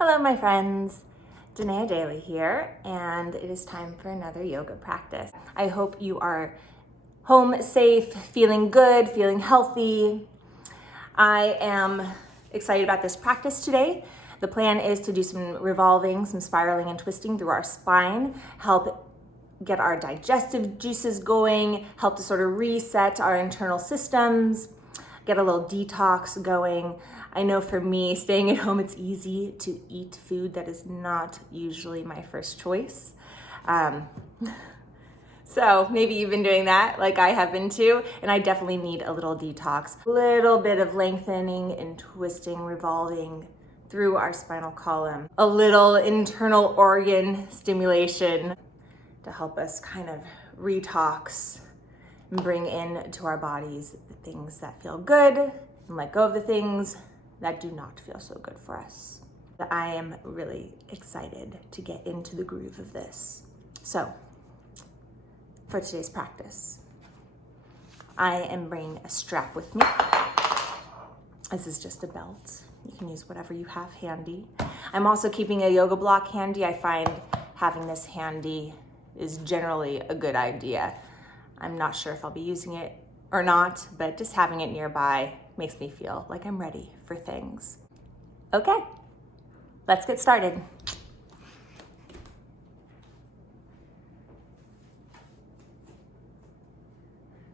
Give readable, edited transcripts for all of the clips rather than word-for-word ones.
Hello, my friends. Denaya Dailey here, and it is time for another yoga practice. I hope you are home safe, feeling good, feeling healthy. I am excited about this practice today. The plan is to do some revolving, some spiraling and twisting through our spine, help get our digestive juices going, help to sort of reset our internal systems, get a little detox going. I know for me, staying at home, it's easy to eat food that is not usually my first choice. So maybe you've been doing that like I have been too, and I definitely need a little detox. A little bit of lengthening and twisting, revolving through our spinal column. A little internal organ stimulation to help us kind of retox and bring in to our bodies the things that feel good and let go of the things that do not feel so good for us. I am really excited to get into the groove of this. So, for today's practice, I am bringing a strap with me. This is just a belt. You can use whatever you have handy. I'm also keeping a yoga block handy. I find having this handy is generally a good idea. I'm not sure if I'll be using it or not, but just having it nearby makes me feel like I'm ready for things. Okay, let's get started.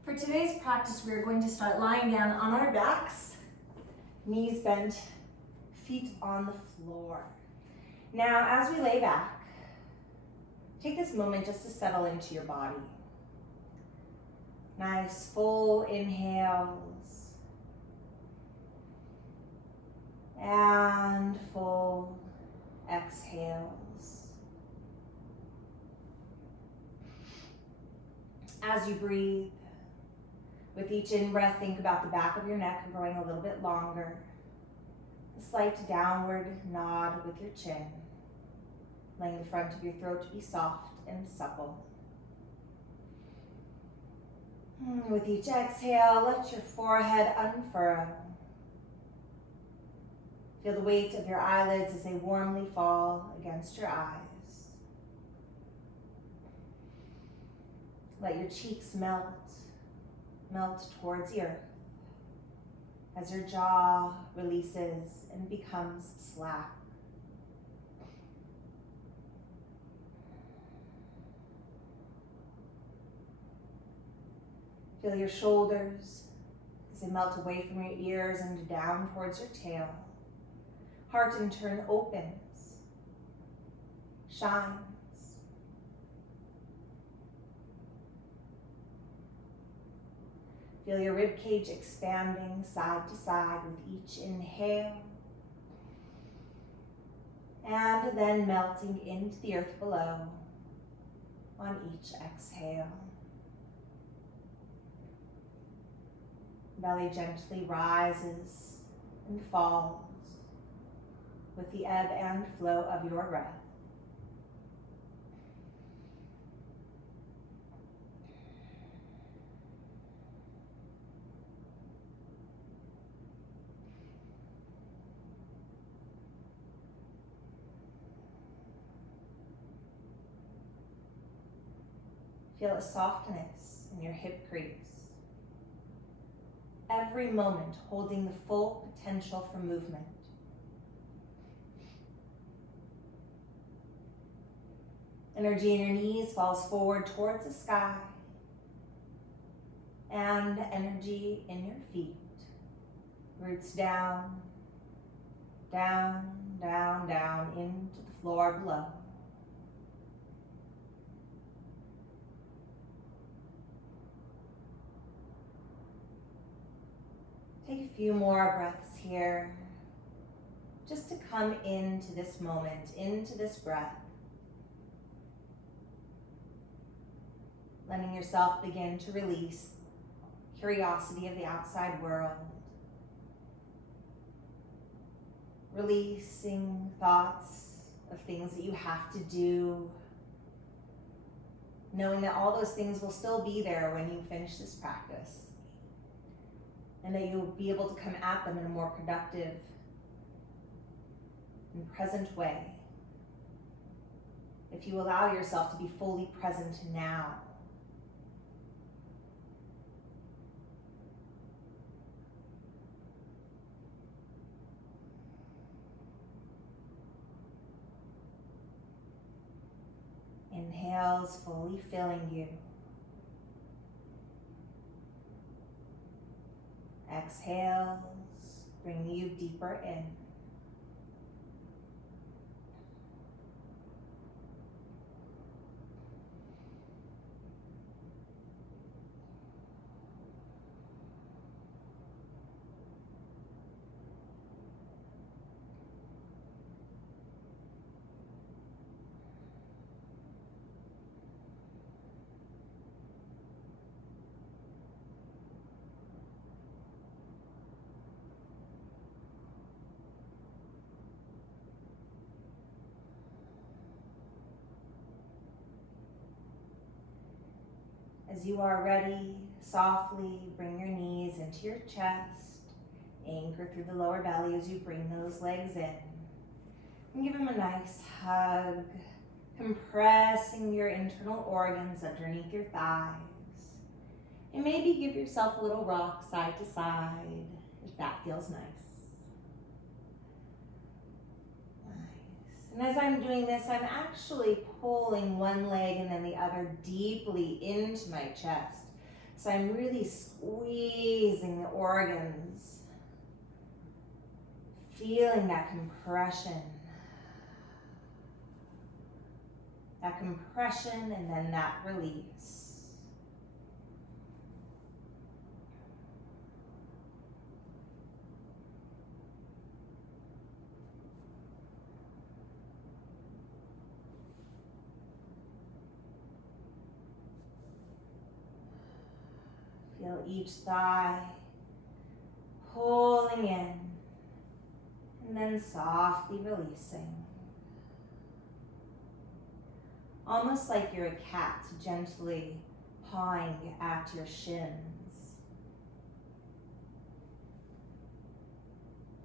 For today's practice, we're going to start lying down on our backs, knees bent, feet on the floor. Now, as we lay back, take this moment just to settle into your body. Nice full inhales and full exhales. As you breathe, with each in-breath, think about the back of your neck growing a little bit longer. A slight downward nod with your chin, letting the front of your throat to be soft and supple. With each exhale, let your forehead unfurrow. Feel the weight of your eyelids as they warmly fall against your eyes. Let your cheeks melt towards the earth as your jaw releases and becomes slack. Feel your shoulders as they melt away from your ears and down towards your tail. Heart in turn opens, shines. Feel your rib cage expanding side to side with each inhale, and then melting into the earth below on each exhale. Belly gently rises and falls with the ebb and flow of your breath. Feel a softness in your hip crease. Every moment holding the full potential for movement. Energy in your knees falls forward towards the sky, and energy in your feet roots down, down, down, down into the floor below. Take a few more breaths here, just to come into this moment, into this breath. Letting yourself begin to release curiosity of the outside world. Releasing thoughts of things that you have to do. Knowing that all those things will still be there when you finish this practice. And that you'll be able to come at them in a more productive and present way. If you allow yourself to be fully present now. Inhales fully filling you. Exhales bring you deeper in. As you are ready, softly bring your knees into your chest. Anchor through the lower belly as you bring those legs in. And give them a nice hug, compressing your internal organs underneath your thighs. And maybe give yourself a little rock side to side if that feels nice. And as I'm doing this, I'm actually pulling one leg and then the other deeply into my chest. So I'm really squeezing the organs, feeling that compression. That compression and then that release. Feel each thigh pulling in and then softly releasing. Almost like you're a cat gently pawing at your shins.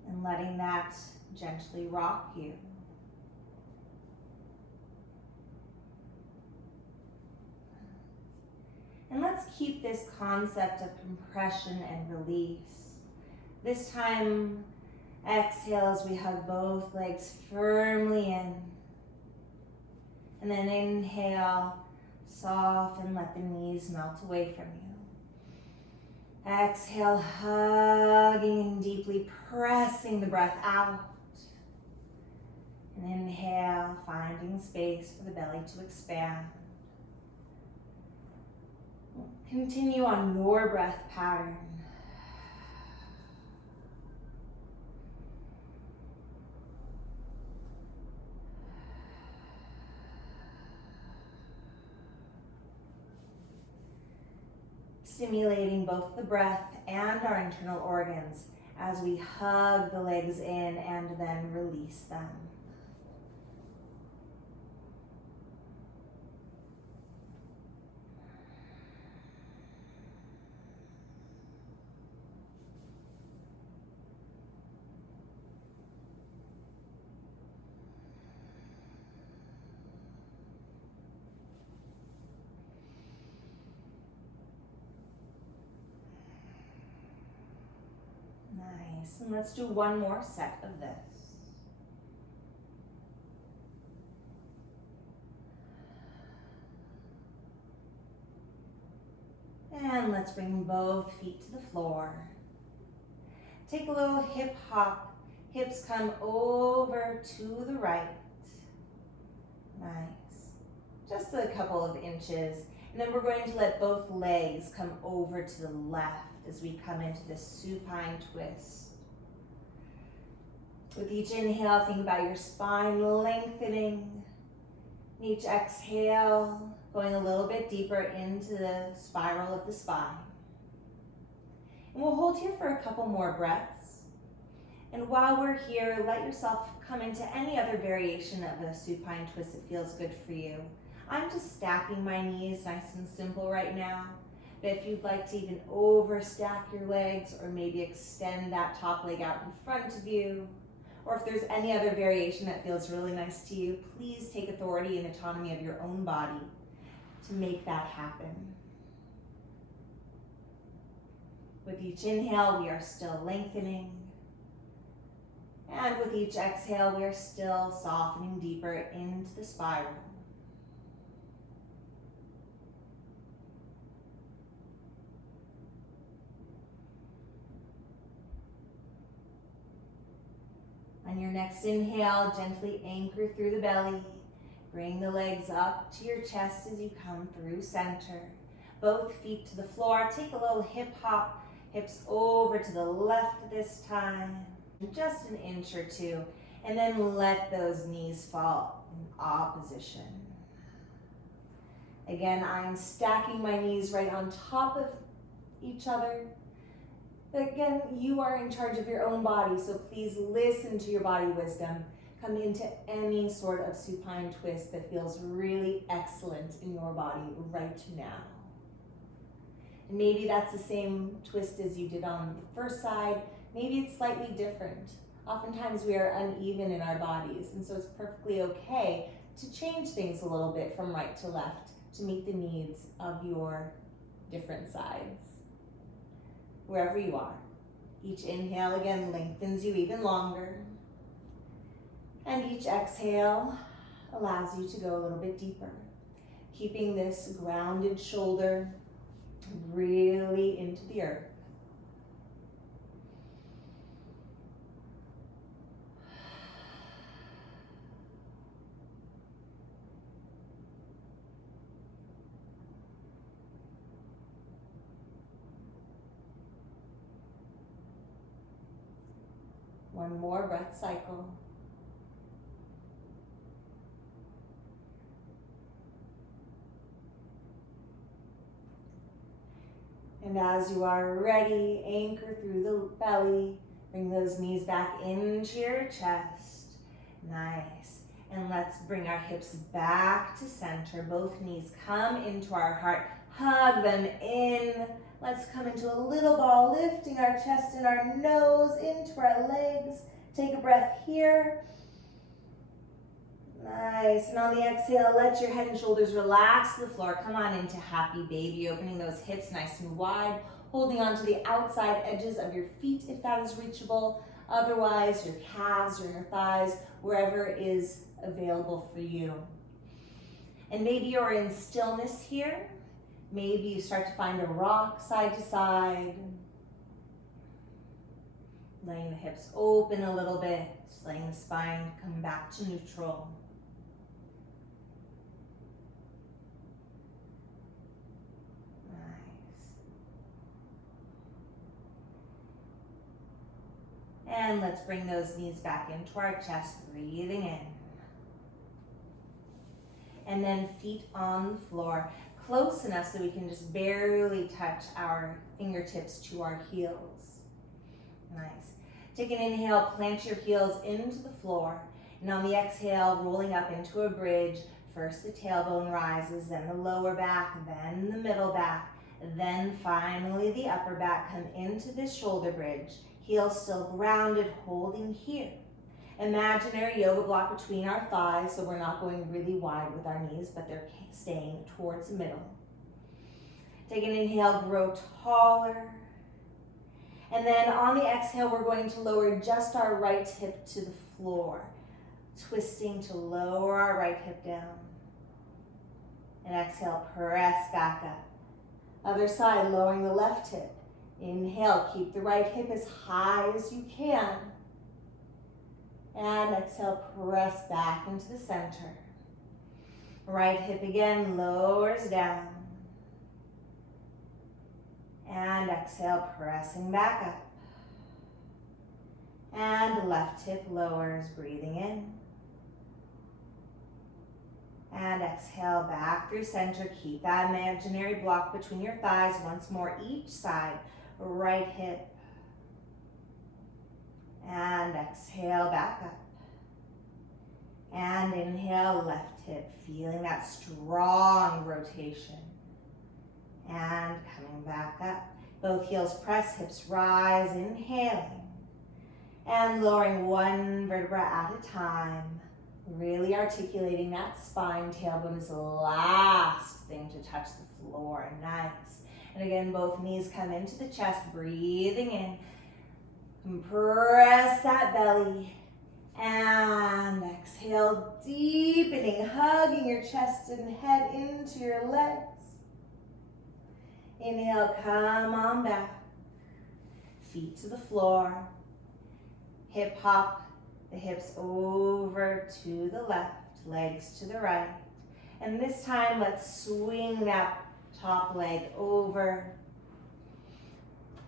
And letting that gently rock you. And let's keep this concept of compression and release. This time, exhale as we hug both legs firmly in. And then inhale, soften, let the knees melt away from you. Exhale, hugging and deeply pressing the breath out. And inhale, finding space for the belly to expand. Continue on your breath pattern. Stimulating both the breath and our internal organs as we hug the legs in and then release them. Nice, and let's do one more set of this. And let's bring both feet to the floor. Take a little hip hop. Hips come over to the right. Nice. Just a couple of inches. And then we're going to let both legs come over to the left as we come into this supine twist. With each inhale, think about your spine lengthening. Each exhale, going a little bit deeper into the spiral of the spine. And we'll hold here for a couple more breaths. And while we're here, let yourself come into any other variation of a supine twist that feels good for you. I'm just stacking my knees nice and simple right now. But if you'd like to even overstack your legs or maybe extend that top leg out in front of you, Or if there's any other variation that feels really nice to you, please take authority and autonomy of your own body to make that happen. With each inhale, we are still lengthening. And with each exhale, we are still softening deeper into the spiral. On your next inhale, gently anchor through the belly. Bring the legs up to your chest as you come through center. Both feet to the floor. Take a little hip hop, hips over to the left this time. Just an inch or two. And then let those knees fall in opposition. Again, I'm stacking my knees right on top of each other. But again, you are in charge of your own body, so please listen to your body wisdom. Come into any sort of supine twist that feels really excellent in your body right now. And maybe that's the same twist as you did on the first side. Maybe it's slightly different. Oftentimes we are uneven in our bodies, and so it's perfectly okay to change things a little bit from right to left to meet the needs of your different sides. Wherever you are. Each inhale again lengthens you even longer. And each exhale allows you to go a little bit deeper. Keeping this grounded shoulder really into the earth. One more breath cycle. And as you are ready, anchor through the belly. Bring those knees back into your chest. Nice. And let's bring our hips back to center. Both knees come into our heart. Hug them in. Let's come into a little ball, lifting our chest and our nose into our legs. Take a breath here. Nice. And on the exhale, let your head and shoulders relax to the floor. Come on into happy baby, opening those hips nice and wide, holding on to the outside edges of your feet if that is reachable. Otherwise, your calves or your thighs, wherever is available for you. And maybe you're in stillness here. Maybe you start to find a rock side to side. Letting the hips open a little bit, letting the spine come back to neutral. Nice. And let's bring those knees back into our chest, breathing in. And then feet on the floor. Close enough so we can just barely touch our fingertips to our heels. Nice. Take an inhale, plant your heels into the floor. And on the exhale, rolling up into a bridge. First the tailbone rises, then the lower back, then the middle back, then finally the upper back. Come into this shoulder bridge. Heels still grounded, holding here. Imaginary yoga block between our thighs, so we're not going really wide with our knees, but they're staying towards the middle. Take an inhale, grow taller. And then on the exhale, we're going to lower just our right hip to the floor, twisting to lower our right hip down. And exhale, press back up. Other side, lowering the left hip. Inhale, keep the right hip as high as you can. And exhale, press back into the center. Right hip again lowers down. And exhale, pressing back up. And left hip lowers, breathing in. And exhale, back through center. Keep that imaginary block between your thighs. Once more, each side. Right hip. And exhale, back up. And inhale, left hip, feeling that strong rotation. And coming back up. Both heels press, hips rise, inhaling. And lowering one vertebra at a time. Really articulating that spine. Tailbone is the last thing to touch the floor. Nice. And again, both knees come into the chest, breathing in. Compress that belly. And exhale, deepening, hugging your chest and head into your legs. Inhale, come on back. Feet to the floor. Hip hop the hips over to the left, legs to the right. And this time, let's swing that top leg over.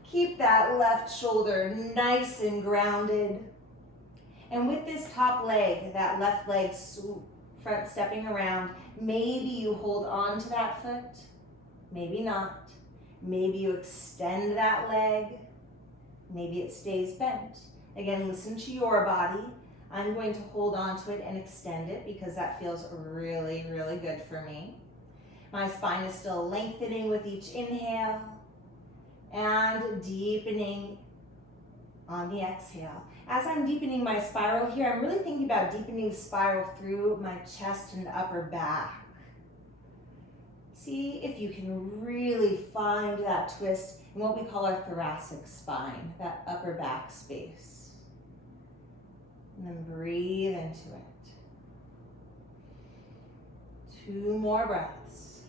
Keep that left shoulder nice and grounded. And with this top leg, that left leg front stepping around, maybe you hold on to that foot, maybe not. Maybe you extend that leg, maybe it stays bent. Again, listen to your body. I'm going to hold on to it and extend it because that feels really, really good for me. My spine is still lengthening with each inhale and deepening on the exhale. As I'm deepening my spiral here, I'm really thinking about deepening the spiral through my chest and upper back. See if you can really find that twist in what we call our thoracic spine, that upper back space. And then breathe into it. 2 more breaths.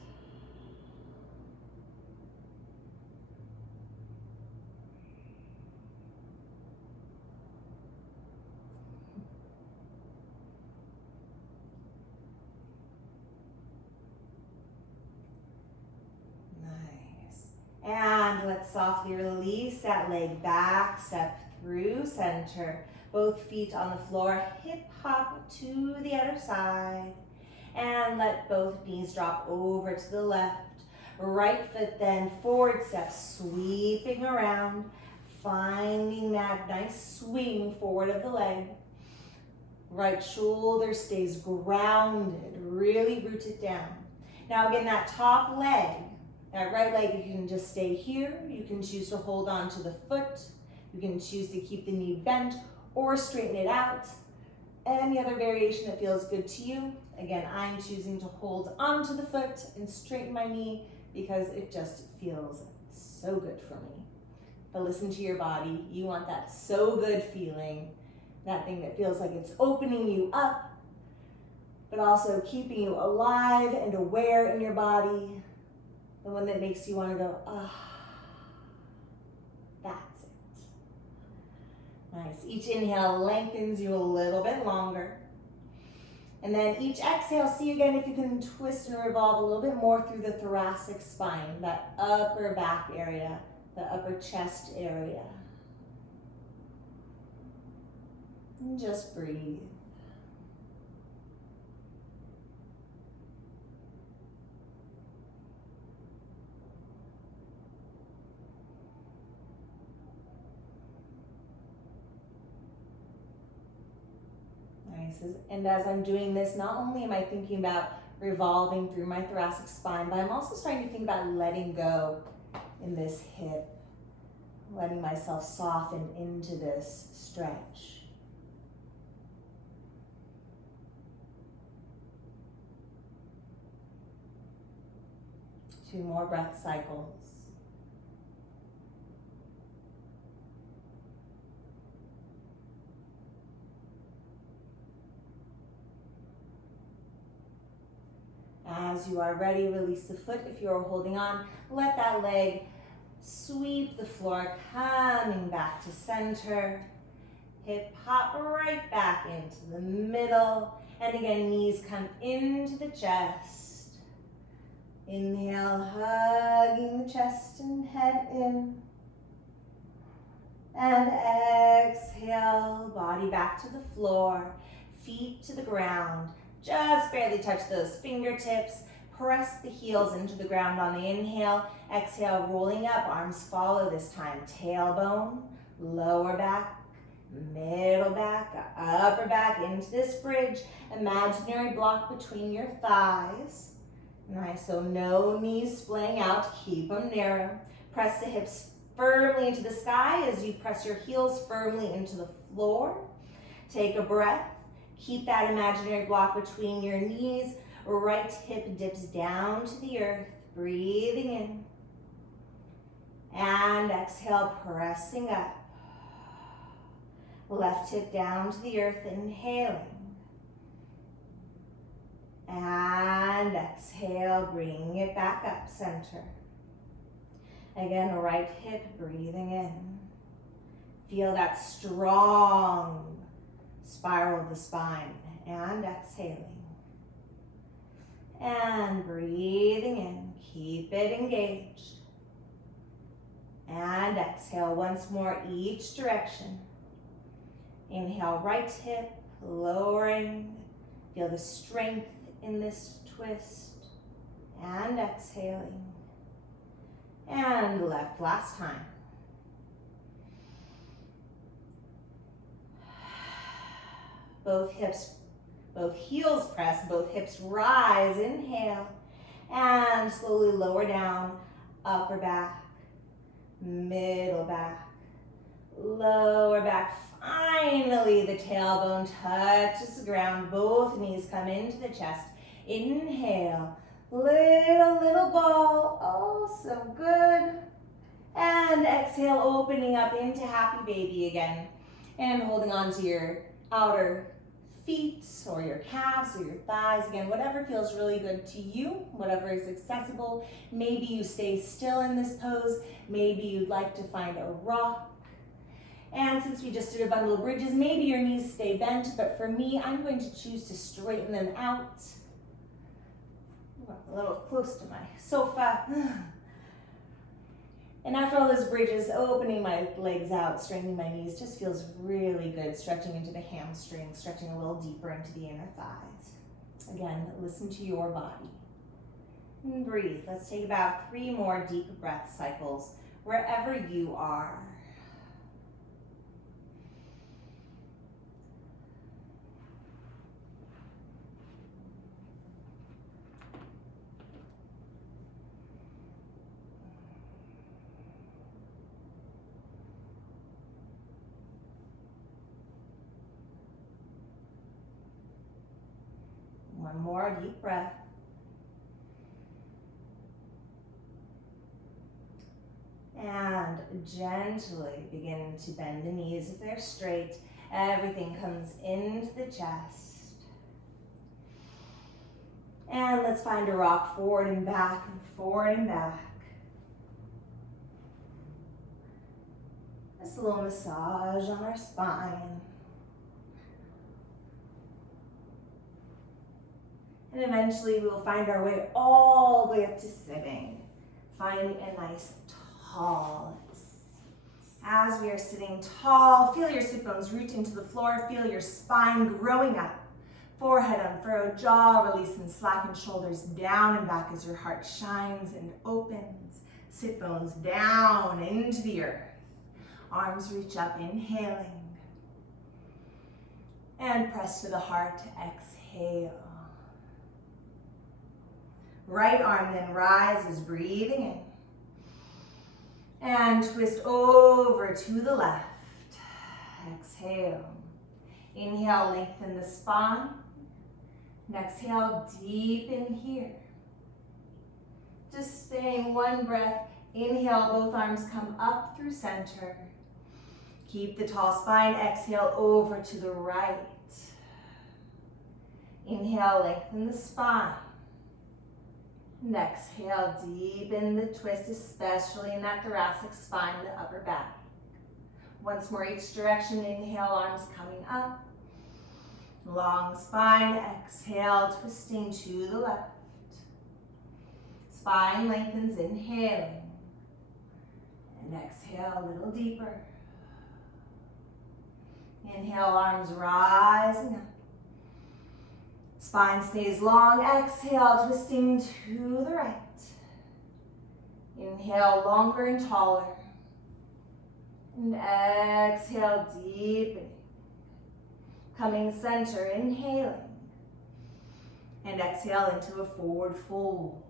Nice. And let's softly release that leg back, step through center. Both feet on the floor, hip hop to the other side. And let both knees drop over to the left. Right foot then forward step, sweeping around, finding that nice swing forward of the leg. Right shoulder stays grounded, really root it down. Now again, that top leg, that right leg, you can just stay here. You can choose to hold on to the foot. You can choose to keep the knee bent or straighten it out. Any other variation that feels good to you. Again, I'm choosing to hold onto the foot and straighten my knee because it just feels so good for me. But listen to your body. You want that so good feeling, that thing that feels like it's opening you up, but also keeping you alive and aware in your body. The one that makes you want to go, ah, that's it. Nice. Each inhale lengthens you a little bit longer. And then each exhale, see again if you can twist and revolve a little bit more through the thoracic spine, that upper back area, the upper chest area. And just breathe. And as I'm doing this, not only am I thinking about revolving through my thoracic spine, but I'm also starting to think about letting go in this hip, letting myself soften into this stretch. Two more breath cycles. As you are ready, release the foot if you're holding on. Let that leg sweep the floor, coming back to center. Hip hop right back into the middle. And again, knees come into the chest. Inhale, hugging the chest and head in. And exhale, body back to the floor, feet to the ground. Just barely touch those fingertips. Press the heels into the ground on the inhale. Exhale, rolling up, arms follow this time. Tailbone, lower back, middle back, upper back into this bridge. Imaginary block between your thighs. Nice, so no knees splaying out. Keep them narrow. Press the hips firmly into the sky as you press your heels firmly into the floor. Take a breath. Keep that imaginary block between your knees. Right hip dips down to the earth. Breathing in. And exhale, pressing up. Left hip down to the earth, inhaling. And exhale, bringing it back up, center. Again, right hip, breathing in. Feel that strong spiral of the spine. And exhaling. And breathing in. Keep it engaged. And exhale once more, each direction. Inhale, right hip, lowering. Feel the strength in this twist. And exhaling. And left, last time. Both heels press, both hips rise. Inhale. And slowly lower down, upper back, middle back, lower back. Finally, the tailbone touches the ground. Both knees come into the chest. Inhale. Little ball. Oh, so good. And exhale, opening up into happy baby again. And holding on to your outer feet or your calves or your thighs. Again, whatever feels really good to you, whatever is accessible. Maybe you stay still in this pose. Maybe you'd like to find a rock. And since we just did a bundle of bridges, maybe your knees stay bent, but for me, I'm going to choose to straighten them out. A little close to my sofa. And after all those bridges, opening my legs out, straightening my knees just feels really good. Stretching into the hamstrings, stretching a little deeper into the inner thighs. Again, listen to your body. And breathe. Let's take about 3 more deep breath cycles wherever you are. One more deep breath. And gently begin to bend the knees if they're straight. Everything comes into the chest. And let's find a rock forward and back and forward and back. Just a little massage on our spine. And eventually we will find our way all the way up to sitting. Finding a nice tall seat. As we are sitting tall, feel your sit bones root into the floor. Feel your spine growing up. Forehead unfurrowed, jaw release and slacken, shoulders down and back as your heart shines and opens. Sit bones down into the earth. Arms reach up, inhaling. And press to the heart, exhale. Right arm then rises, breathing in. And twist over to the left. Exhale. Inhale, lengthen the spine. And exhale, deepen here. Just staying one breath. Inhale, both arms come up through center. Keep the tall spine. Exhale, over to the right. Inhale, lengthen the spine. And exhale, deepen the twist, especially in that thoracic spine, the upper back. Once more, each direction. Inhale, arms coming up. Long spine, exhale, twisting to the left. Spine lengthens, inhaling. And exhale, a little deeper. Inhale, arms rising up. Spine stays long. Exhale, twisting to the right. Inhale, longer and taller. And exhale, deepening. Coming center, inhaling. And exhale into a forward fold.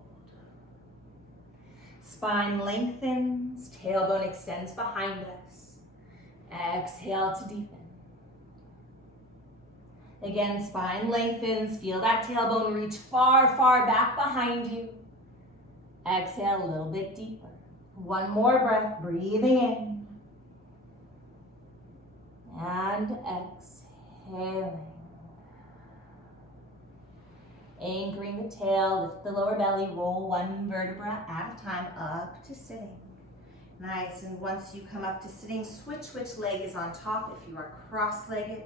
Spine lengthens, tailbone extends behind us. Exhale to deepen. Again, spine lengthens. Feel that tailbone reach far, far back behind you. Exhale a little bit deeper. One more breath, breathing in. And exhaling. Anchoring the tail, lift the lower belly, roll one vertebra at a time up to sitting. Nice, and once you come up to sitting, switch which leg is on top if you are cross-legged.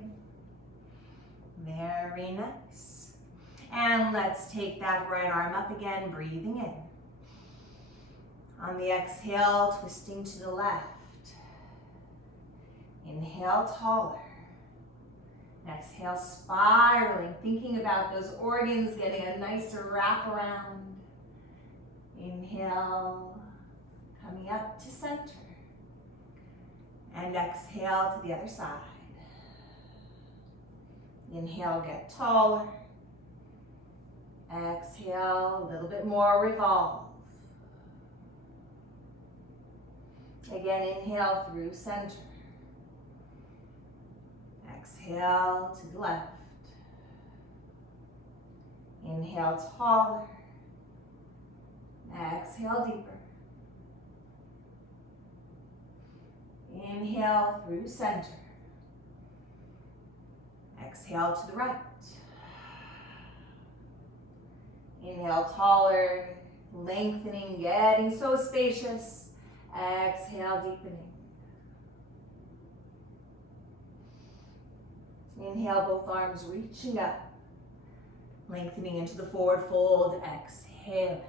Very nice. And let's take that right arm up again, breathing in. On the exhale, twisting to the left. Inhale, taller. Exhale, spiraling, thinking about those organs getting a nicer wrap around. Inhale, coming up to center. And exhale to the other side. Inhale, get taller. Exhale, a little bit more, revolve. Again, inhale through center. Exhale to the left. Inhale, taller. Exhale, deeper. Inhale through center. Exhale to the right. Inhale, taller, lengthening, getting so spacious. Exhale, deepening. Inhale, both arms reaching up, lengthening into the forward fold, exhaling.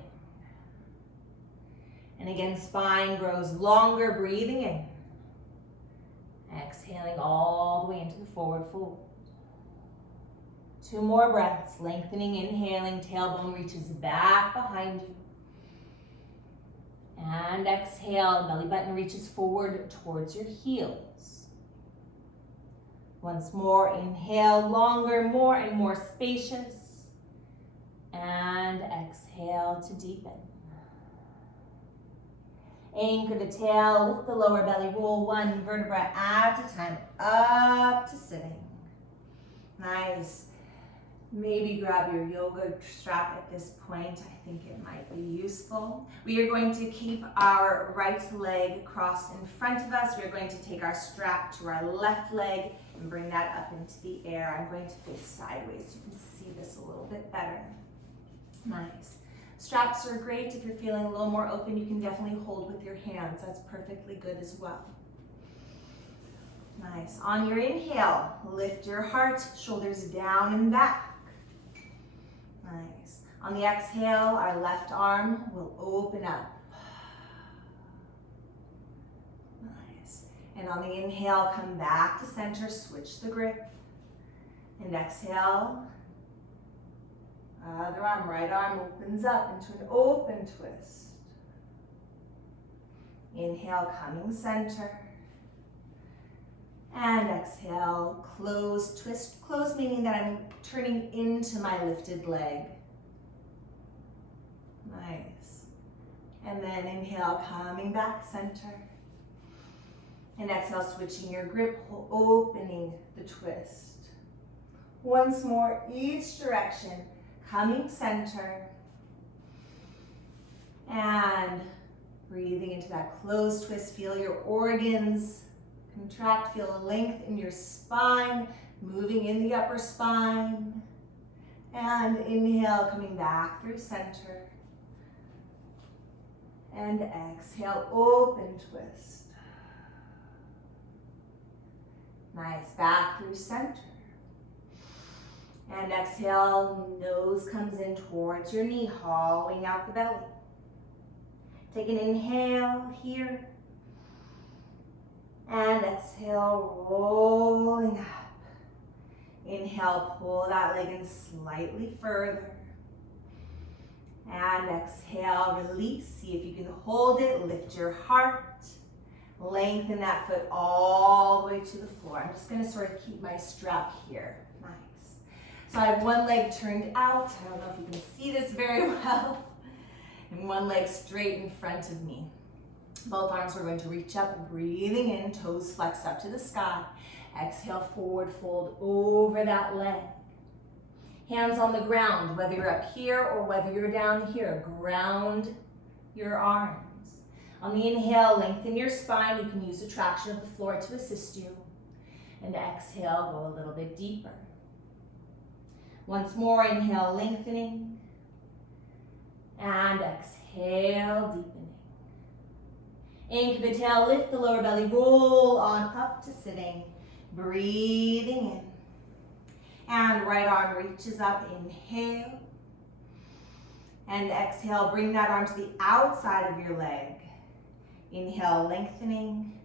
And again, spine grows longer, breathing in. Exhaling all the way into the forward fold. Two more breaths, lengthening, inhaling, tailbone reaches back behind you. And exhale, belly button reaches forward towards your heels. Once more, inhale, longer, more and more spacious. And exhale to deepen. Anchor the tail, lift the lower belly, roll one vertebra at a time, up to sitting. Nice. Maybe grab your yoga strap at this point. I think it might be useful. We are going to keep our right leg crossed in front of us. We're going to take our strap to our left leg and bring that up into the air. I'm going to face sideways so you can see this a little bit better. Nice. Straps are great. If you're feeling a little more open, you can definitely hold with your hands. That's perfectly good as well. Nice. On your inhale, lift your heart, shoulders down and back. Nice. On the exhale, our left arm will open up. Nice. And on the inhale, come back to center, switch the grip. And exhale. Other arm, right arm opens up into an open twist. Inhale, coming center. And exhale, close, twist, close, meaning that I'm turning into my lifted leg. Nice. And then inhale, coming back center. And exhale, switching your grip, opening the twist. Once more, each direction, coming center. And breathing into that closed twist, feel your organs contract, feel a length in your spine, moving in the upper spine. And inhale, coming back through center. And exhale, open twist. Nice, back through center. And exhale, nose comes in towards your knee, hollowing out the belly. Take an inhale here. And exhale, rolling up. Inhale, pull that leg in slightly further. And exhale, release. See if you can hold it, lift your heart. Lengthen that foot all the way to the floor. I'm just gonna sort of keep my strap here. Nice. So I have one leg turned out. I don't know if you can see this very well. And one leg straight in front of me. Both arms are going to reach up, breathing in, toes flex up to the sky. Exhale, forward fold over that leg. Hands on the ground, whether you're up here or whether you're down here. Ground your arms. On the inhale, lengthen your spine. You can use the traction of the floor to assist you. And exhale, go a little bit deeper. Once more, inhale, lengthening. And exhale, deepening. Anchor the tail, lift the lower belly, roll on up to sitting. Breathing in. And right arm reaches up, inhale. And exhale, bring that arm to the outside of your leg. Inhale, lengthening.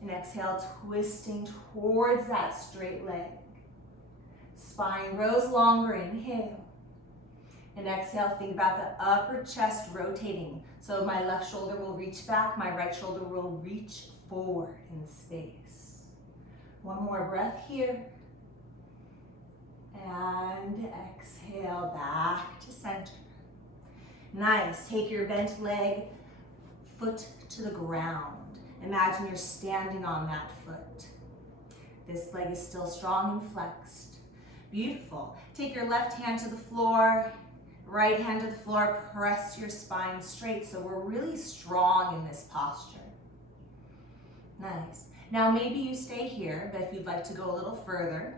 And exhale, twisting towards that straight leg. Spine grows longer, inhale. And exhale, think about the upper chest rotating. So my left shoulder will reach back, my right shoulder will reach forward in space. One more breath here. And exhale, back to center. Nice, take your bent leg, foot to the ground. Imagine you're standing on that foot. This leg is still strong and flexed. Beautiful. Take your left hand to the floor, right hand to the floor, press your spine straight. So we're really strong in this posture. Nice. Now maybe you stay here, but if you'd like to go a little further,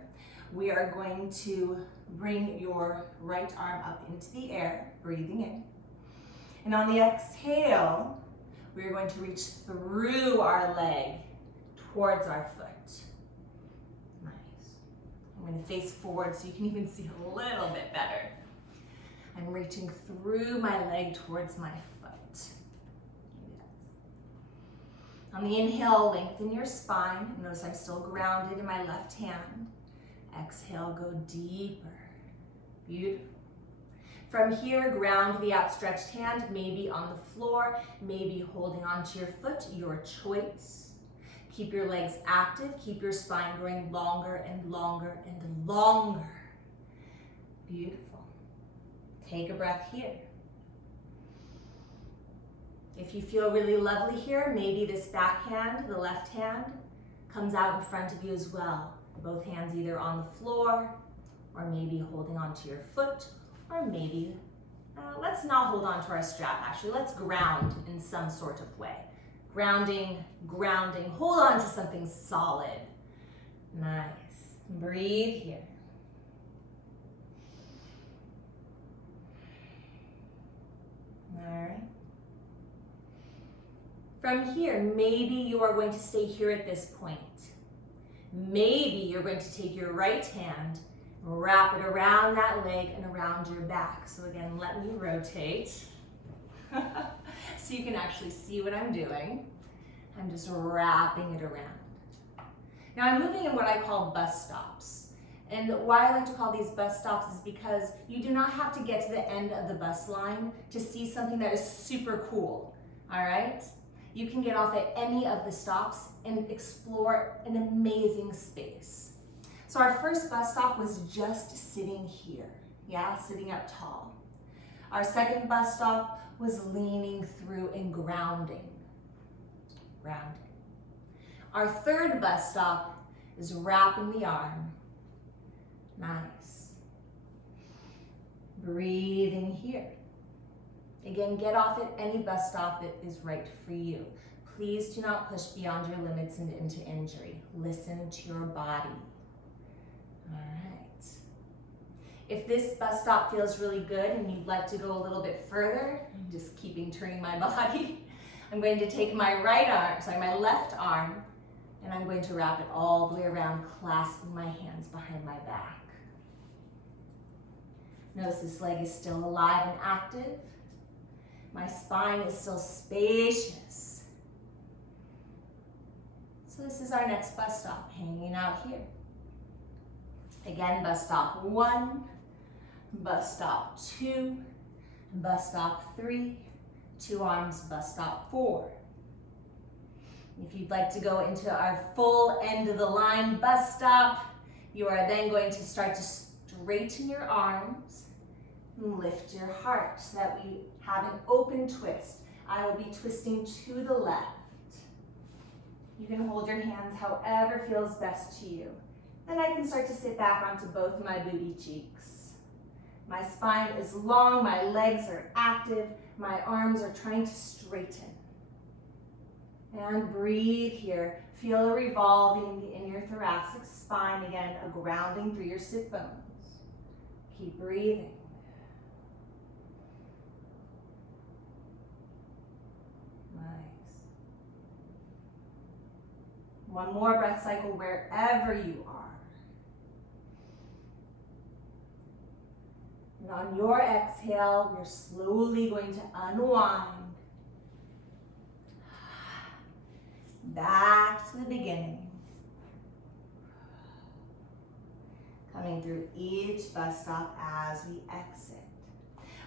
we are going to bring your right arm up into the air, breathing in. And on the exhale, we're going to reach through our leg towards our foot. Nice. I'm going to face forward so you can even see a little bit better. I'm reaching through my leg towards my foot. Yes. On the inhale, lengthen your spine. Notice I'm still grounded in my left hand. Exhale, go deeper. Beautiful. From here, ground the outstretched hand, maybe on the floor, maybe holding onto your foot, your choice. Keep your legs active, keep your spine growing longer and longer and longer. Beautiful. Take a breath here. If you feel really lovely here, maybe this back hand, the left hand, comes out in front of you as well. Both hands either on the floor or maybe holding onto your foot, or maybe, let's not hold on to our strap actually, let's ground in some sort of way. Grounding, grounding, hold on to something solid. Nice, breathe here. All right. From here, maybe you are going to stay here at this point. Maybe you're going to take your right hand, wrap it around that leg and around your back. So again, let me rotate so you can actually see what I'm doing. I'm just wrapping it around. Now I'm moving in what I call bus stops. And why I like to call these bus stops is because you do not have to get to the end of the bus line to see something that is super cool, all right? You can get off at any of the stops and explore an amazing space. So our first bus stop was just sitting here, yeah, sitting up tall. Our second bus stop was leaning through and grounding. Our third bus stop is wrapping the arm. Nice. Breathing here. Again, get off at any bus stop that is right for you. Please do not push beyond your limits and into injury. Listen to your body. All right. If this bus stop feels really good and you'd like to go a little bit further, I'm just turning my body. I'm going to take my my left arm, and I'm going to wrap it all the way around, clasping my hands behind my back. Notice this leg is still alive and active. My spine is still spacious. So this is our next bus stop, hanging out here. Again, bus stop 1, bus stop 2, bus stop 3, 2 arms, bus stop 4. If you'd like to go into our full end of the line bus stop, you are then going to start to straighten your arms and lift your heart so that we have an open twist. I will be twisting to the left. You can hold your hands however feels best to you. Then I can start to sit back onto both my booty cheeks. My spine is long, my legs are active, my arms are trying to straighten. And breathe here. Feel a revolving in your thoracic spine again, a grounding through your sit bones. Keep breathing. Nice. One more breath cycle wherever you are. And on your exhale, we're slowly going to unwind back to the beginning. Coming through each bus stop as we exit.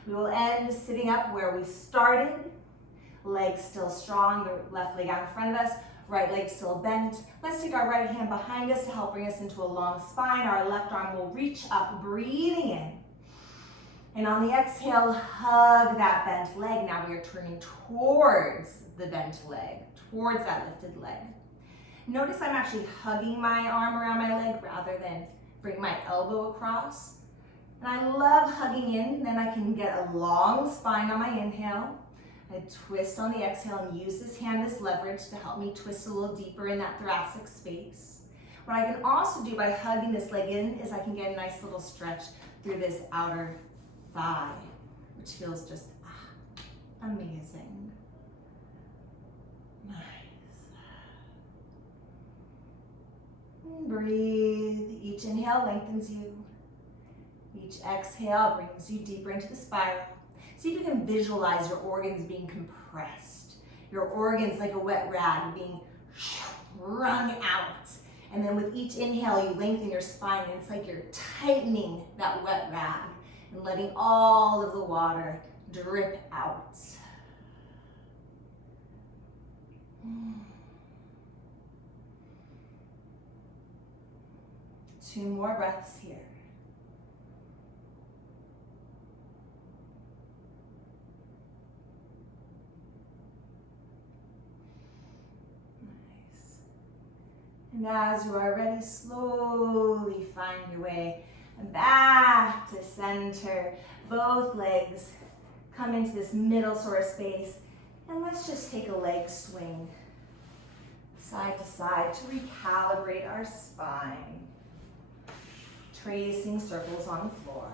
We will end sitting up where we started. Legs still strong, the left leg out in front of us, right leg still bent. Let's take our right hand behind us to help bring us into a long spine. Our left arm will reach up, breathing in. And on the exhale, hug that bent leg. Now we are turning towards the bent leg, towards that lifted leg. Notice I'm actually hugging my arm around my leg rather than bring my elbow across. And I love hugging in, then I can get a long spine on my inhale. I twist on the exhale and use this hand as leverage to help me twist a little deeper in that thoracic space. What I can also do by hugging this leg in is I can get a nice little stretch through this outer thigh, which feels just amazing. Nice. And breathe. Each inhale lengthens you. Each exhale brings you deeper into the spiral. See if you can visualize your organs being compressed. Your organs like a wet rag being wrung out. And then with each inhale, you lengthen your spine, and it's like you're tightening that wet rag and letting all of the water drip out. Two more breaths here. Nice. And as you are ready, slowly find your way back to center. Both legs come into this middle sort of space. And let's just take a leg swing side to side to recalibrate our spine. Tracing circles on the floor.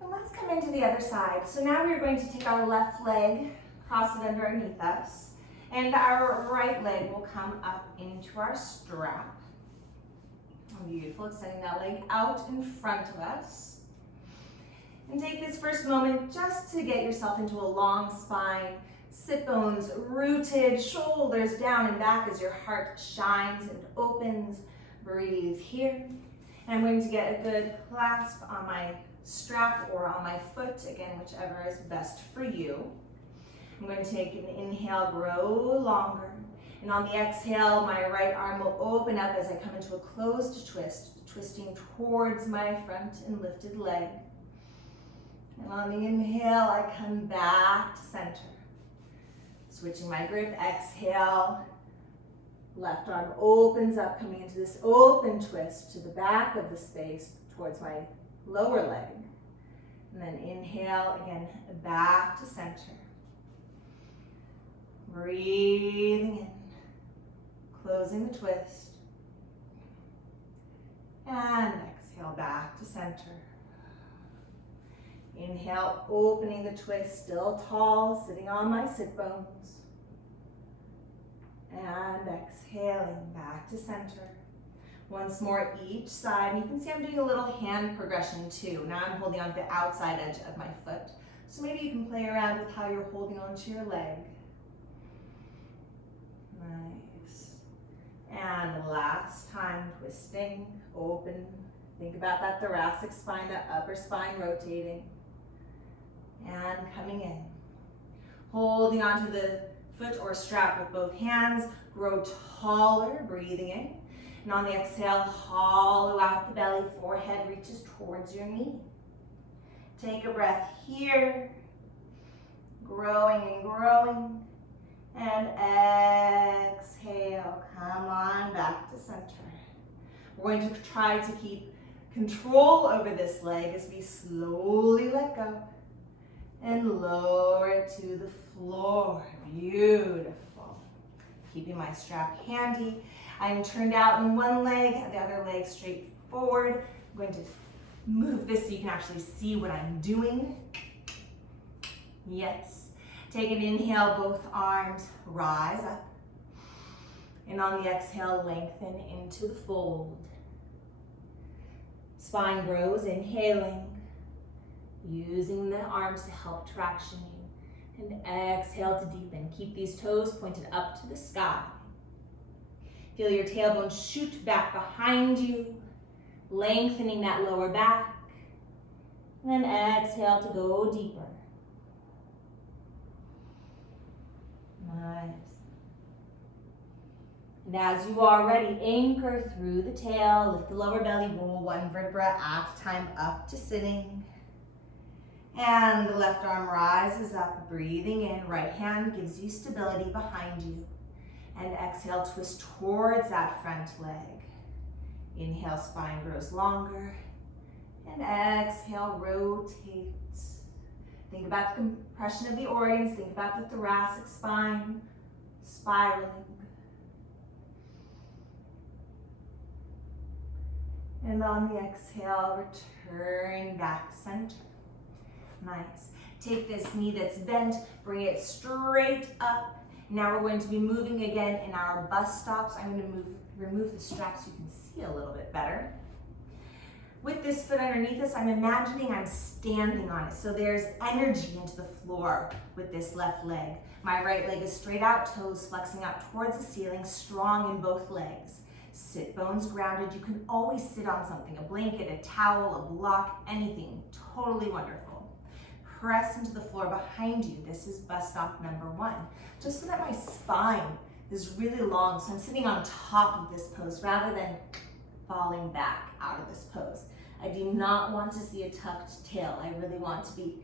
And let's come into the other side. So now we're going to take our left leg, cross it underneath us, and our right leg will come up into our strap. Beautiful, extending that leg out in front of us. And take this first moment just to get yourself into a long spine, sit bones rooted, shoulders down and back as your heart shines and opens. Breathe here. And I'm going to get a good clasp on my strap or on my foot, again, whichever is best for you. I'm going to take an inhale, grow longer. And on the exhale, my right arm will open up as I come into a closed twist, twisting towards my front and lifted leg. And on the inhale, I come back to center. Switching my grip, exhale. Left arm opens up, coming into this open twist to the back of the space towards my lower leg. And then inhale, again, back to center. Breathing in, closing the twist. And exhale, back to center. Inhale, opening the twist, still tall, sitting on my sit bones. And exhaling back to center. Once more each side. And you can see I'm doing a little hand progression too. Now I'm holding on to the outside edge of my foot. So maybe you can play around with how you're holding onto your leg. Nice. And last time, twisting, open. Think about that thoracic spine, that upper spine rotating. And coming in. Holding onto the foot or strap with both hands. Grow taller, breathing in. And on the exhale, hollow out the belly, forehead reaches towards your knee. Take a breath here. growing and growing. And exhale, come on back to center. We're going to try to keep control over this leg as we slowly let go and lower it to the floor. Beautiful. Keeping my strap handy. I'm turned out in one leg, the other leg straight forward. I'm going to move this so you can actually see what I'm doing. Yes. Take an inhale, both arms rise up. And on the exhale, lengthen into the fold. Spine grows, inhaling, using the arms to help traction you. And exhale to deepen. Keep these toes pointed up to the sky. Feel your tailbone shoot back behind you, lengthening that lower back. And then exhale to go deeper. Nice. And as you are ready, anchor through the tail, lift the lower belly, roll one vertebra at a time up to sitting. And the left arm rises up, breathing in. Right hand gives you stability behind you. And exhale, twist towards that front leg. Inhale, spine grows longer. And exhale, rotate. Think about the compression of the organs. Think about the thoracic spine spiraling. And on the exhale, return back center. Nice. Take this knee that's bent, bring it straight up. Now we're going to be moving again in our bus stops. I'm going to remove the strap so you can see a little bit better. With this foot underneath us, I'm imagining I'm standing on it. So there's energy into the floor with this left leg. My right leg is straight out, toes flexing out towards the ceiling, strong in both legs. Sit bones grounded. You can always sit on something, a blanket, a towel, a block, anything. Totally wonderful. Press into the floor behind you. This is bus stop number 1. Just so that my spine is really long. So I'm sitting on top of this pose rather than falling back out of this pose. I do not want to see a tucked tail. I really want to be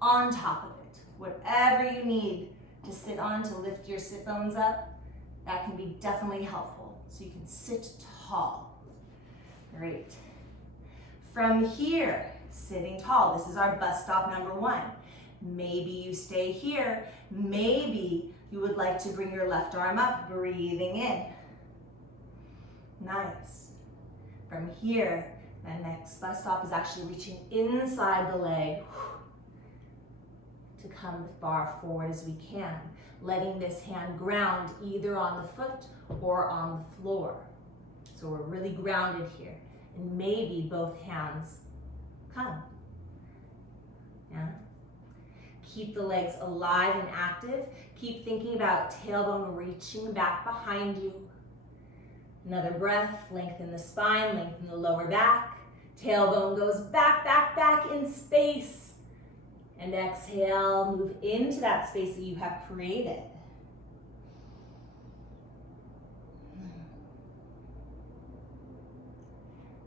on top of it. Whatever you need to sit on to lift your sit bones up, that can be definitely helpful. So you can sit tall. Great. From here, sitting tall, this is our bus stop number 1. Maybe you stay here. Maybe you would like to bring your left arm up, breathing in. Nice. From here, the next bus stop is actually reaching inside the leg to come as far forward as we can, letting this hand ground either on the foot or on the floor. So we're really grounded here. And maybe both hands come. Yeah. Keep the legs alive and active. Keep thinking about tailbone reaching back behind you. Another breath, lengthen the spine, lengthen the lower back. Tailbone goes back, back, back in space. And exhale, move into that space that you have created.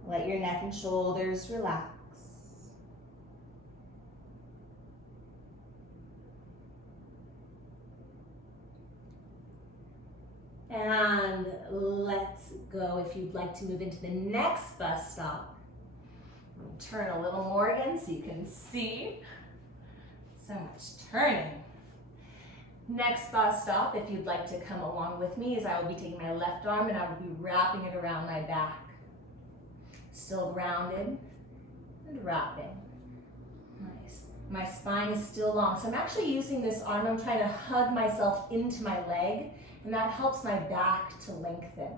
Let your neck and shoulders relax. And let's go if you'd like to move into the next bus stop. Turn a little more again so you can see. So much turning. Next bus stop, if you'd like to come along with me, is I will be taking my left arm and I will be wrapping it around my back. Still grounded and wrapping. Nice. My spine is still long. So I'm actually using this arm. I'm trying to hug myself into my leg, and that helps my back to lengthen.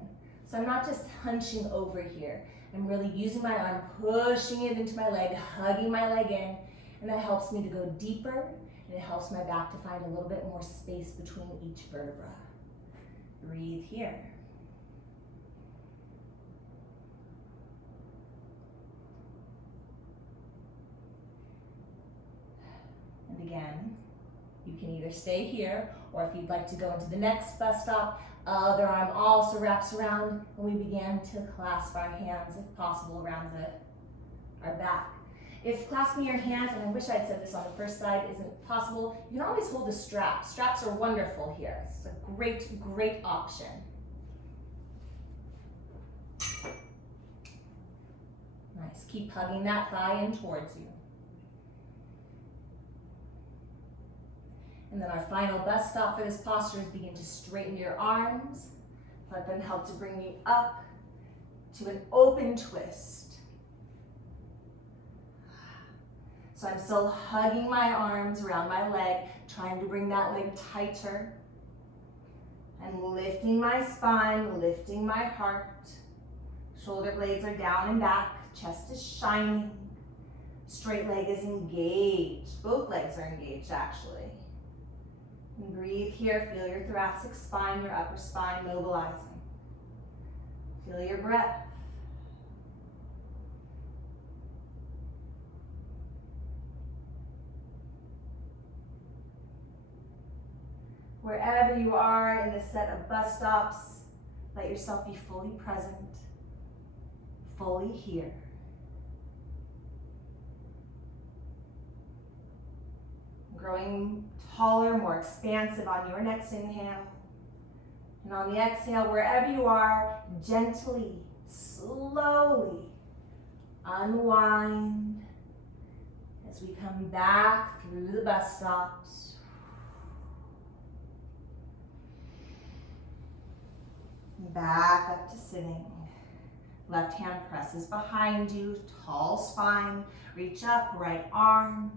So I'm not just hunching over here. I'm really using my arm, pushing it into my leg, hugging my leg in, and that helps me to go deeper, and it helps my back to find a little bit more space between each vertebra. Breathe here. And again, you can either stay here, or if you'd like to go into the next bus stop, other arm also wraps around, and we begin to clasp our hands, if possible, around our back. If clasping your hands, and I wish I'd said this on the first side, isn't possible, you can always hold a strap. Straps are wonderful here. It's a great, great option. Nice. Keep hugging that thigh in towards you. And then our final bus stop for this posture is begin to straighten your arms. Let them help to bring you up to an open twist. So I'm still hugging my arms around my leg, trying to bring that leg tighter. And lifting my spine, lifting my heart. Shoulder blades are down and back, chest is shining. Straight leg is engaged. Both legs are engaged actually. And breathe here, feel your thoracic spine, your upper spine mobilizing. Feel your breath. Wherever you are in this set of bus stops, let yourself be fully present, fully here. Growing taller, more expansive on your next inhale. And on the exhale, wherever you are, gently, slowly unwind as we come back through the bus stops. Back up to sitting. Left hand presses behind you, tall spine, reach up, right arm.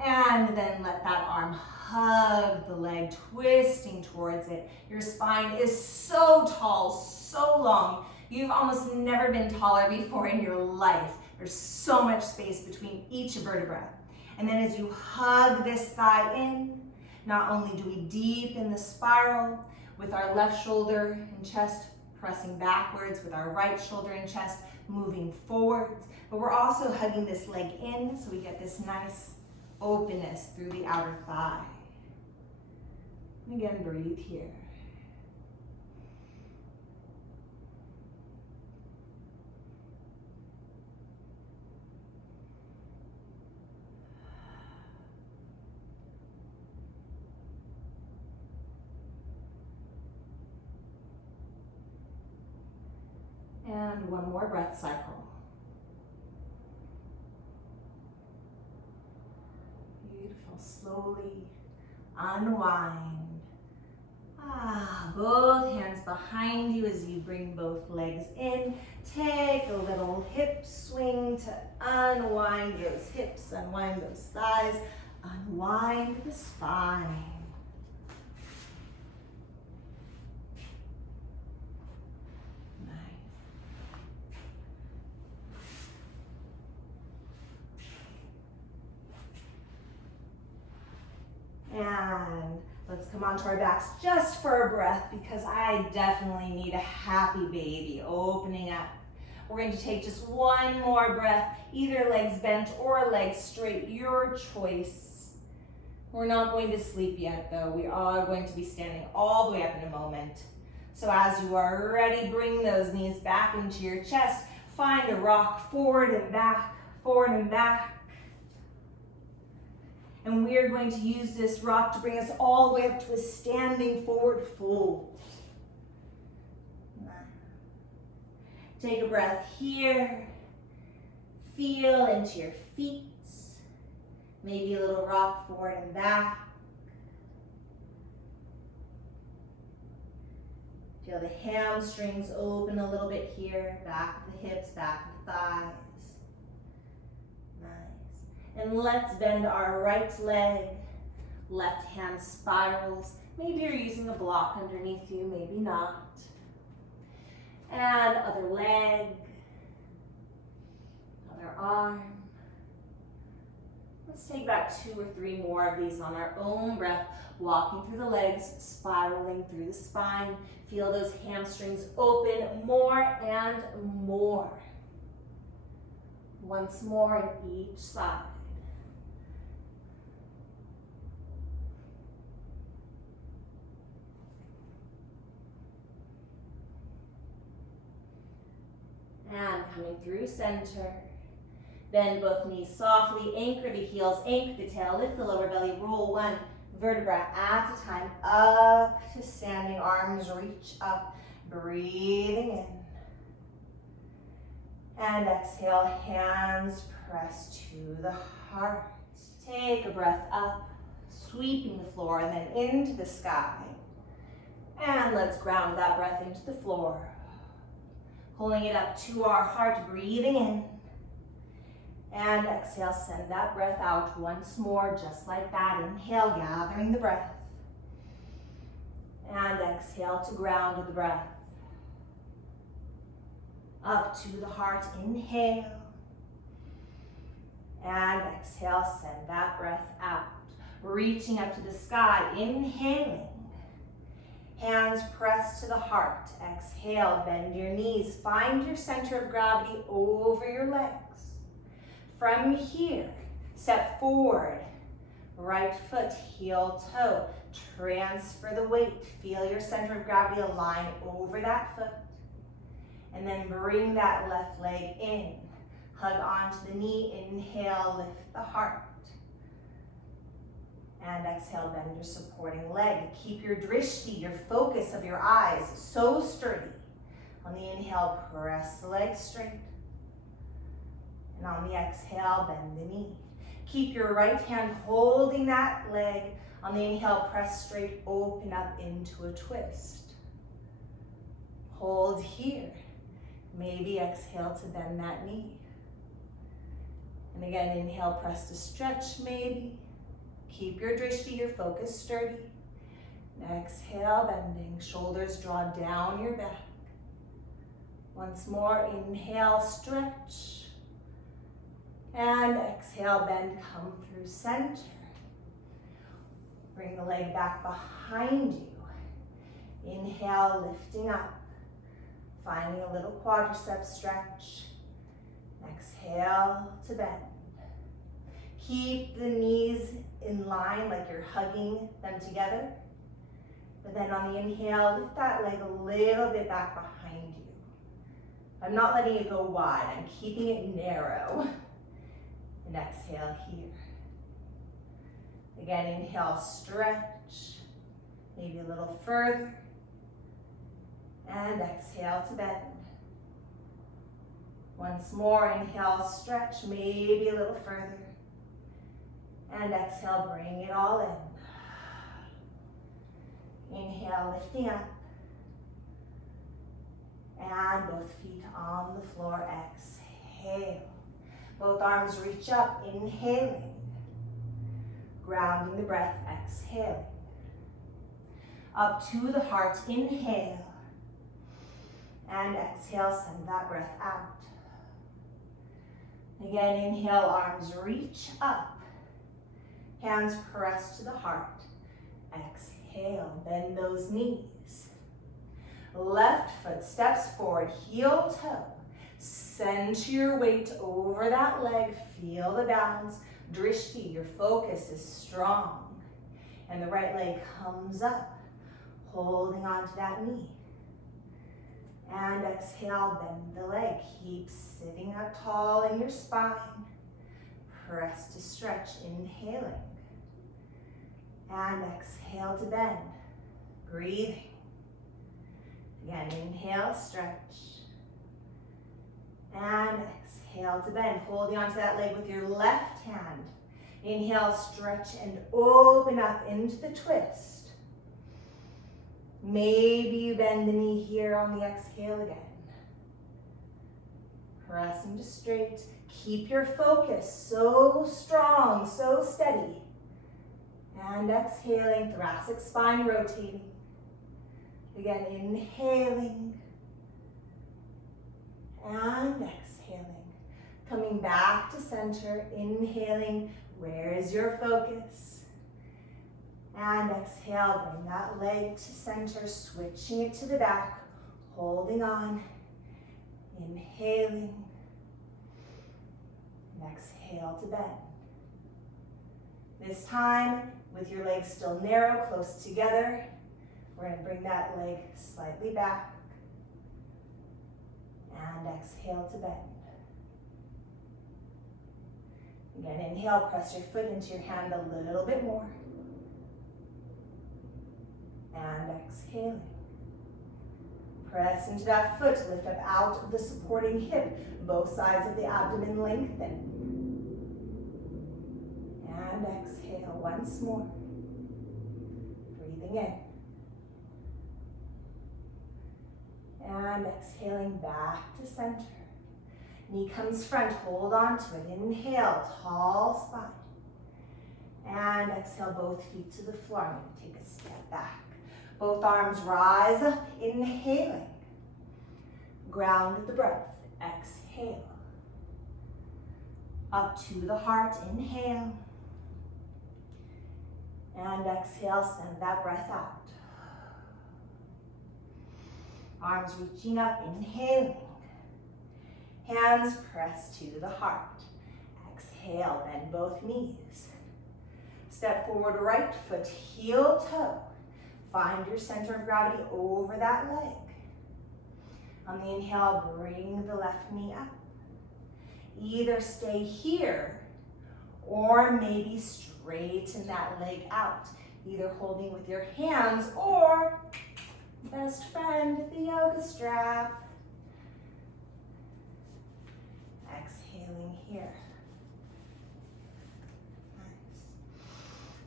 And then let that arm hug the leg, twisting towards it. Your spine is so tall, so long. You've almost never been taller before in your life. There's so much space between each vertebra. And then as you hug this thigh in, not only do we deepen the spiral with our left shoulder and chest pressing backwards, with our right shoulder and chest moving forwards, but we're also hugging this leg in so we get this nice openness through the outer thigh. And again, breathe here. And one more breath cycle. Beautiful. Slowly unwind. Both hands behind you as you bring both legs in. Take a little hip swing to unwind those hips, unwind those thighs, unwind the spine. And let's come onto our backs just for a breath because I definitely need a happy baby opening up. We're going to take just one more breath, either legs bent or legs straight, your choice. We're not going to sleep yet though. We are going to be standing all the way up in a moment. So as you are ready, bring those knees back into your chest. Find a rock forward and back, forward and back. And we are going to use this rock to bring us all the way up to a standing forward fold. Take a breath here. Feel into your feet. Maybe a little rock forward and back. Feel the hamstrings open a little bit here. Back of the hips, back of the thighs. And let's bend our right leg. Left hand spirals. Maybe you're using a block underneath you, maybe not. And other leg. Other arm. Let's take about 2 or 3 more of these on our own breath. Walking through the legs, spiraling through the spine. Feel those hamstrings open more and more. Once more on each side. And coming through center, Bend both knees softly, anchor the heels, anchor the tail, lift the lower belly, roll one vertebra at a time, up to standing, arms reach up, breathing in. And exhale, hands press to the heart. Take a breath up, sweeping the floor and then into the sky. And let's ground that breath into the floor. Pulling it up to our heart, breathing in. And exhale, send that breath out once more, just like that. Inhale, gathering the breath. And exhale to ground the breath. Up to the heart, inhale. And exhale, send that breath out. Reaching up to the sky, inhaling. Hands press to the heart. Exhale, bend your knees. Find your center of gravity over your legs. From here, step forward. Right foot, heel, toe. Transfer the weight. Feel your center of gravity align over that foot. And then bring that left leg in. Hug onto the knee. Inhale, lift the heart. And exhale, bend your supporting leg. Keep your drishti, your focus of your eyes, so sturdy. On the inhale, press the leg straight. And on the exhale, bend the knee. Keep your right hand holding that leg. On the inhale, press straight, open up into a twist. Hold here. Maybe exhale to bend that knee. And again, inhale, press to stretch maybe. Keep your drishti, your focus sturdy. And exhale, bending. Shoulders draw down your back. Once more, inhale, stretch. And exhale, bend, come through center. Bring the leg back behind you. Inhale, lifting up. Finding a little quadricep stretch. Exhale to bend. Keep the knees in line like you're hugging them together. But then on the inhale, lift that leg a little bit back behind you. I'm not letting it go wide, I'm keeping it narrow. And exhale here. Again, inhale, stretch. Maybe a little further. And exhale to bend. Once more, inhale, stretch, maybe a little further. And exhale, bring it all in. Inhale, lifting up. And both feet on the floor, exhale. Both arms reach up, inhaling. Grounding the breath, exhaling. Up to the heart, inhale. And exhale, send that breath out. Again, inhale, arms reach up. Hands press to the heart. Exhale, bend those knees. Left foot steps forward, heel toe. Center your weight over that leg. Feel the balance. Drishti, your focus is strong. And the right leg comes up, holding onto that knee. And exhale, bend the leg. Keep sitting up tall in your spine. Press to stretch, inhaling. And exhale to bend. Breathing. Again, inhale, stretch. And exhale to bend. Holding onto that leg with your left hand. Inhale, stretch and open up into the twist. Maybe you bend the knee here on the exhale again. Press into straight. Keep your focus so strong, so steady. And exhaling, thoracic spine rotating. Again, inhaling. And exhaling. Coming back to center, inhaling. Where is your focus? And exhale, bring that leg to center, switching it to the back, holding on, inhaling, and exhale to bend. This time, with your legs still narrow, close together, we're going to bring that leg slightly back, and exhale to bend. Again, inhale, press your foot into your hand a little bit more. And exhaling. Press into that foot, lift up out of the supporting hip. Both sides of the abdomen lengthen. And exhale once more. Breathing in. And exhaling back to center. Knee comes front, hold on to it. Inhale, tall spine. And exhale, both feet to the floor. I'm going to take a step back. Both arms rise up, inhaling. Ground the breath, exhale. Up to the heart, inhale. And exhale, send that breath out. Arms reaching up, inhaling. Hands press to the heart. Exhale, bend both knees. Step forward, right foot, heel toe. Find your center of gravity over that leg. On the inhale, bring the left knee up. Either stay here or maybe straighten that leg out. Either holding with your hands or best friend, the yoga strap. Exhaling here. Nice.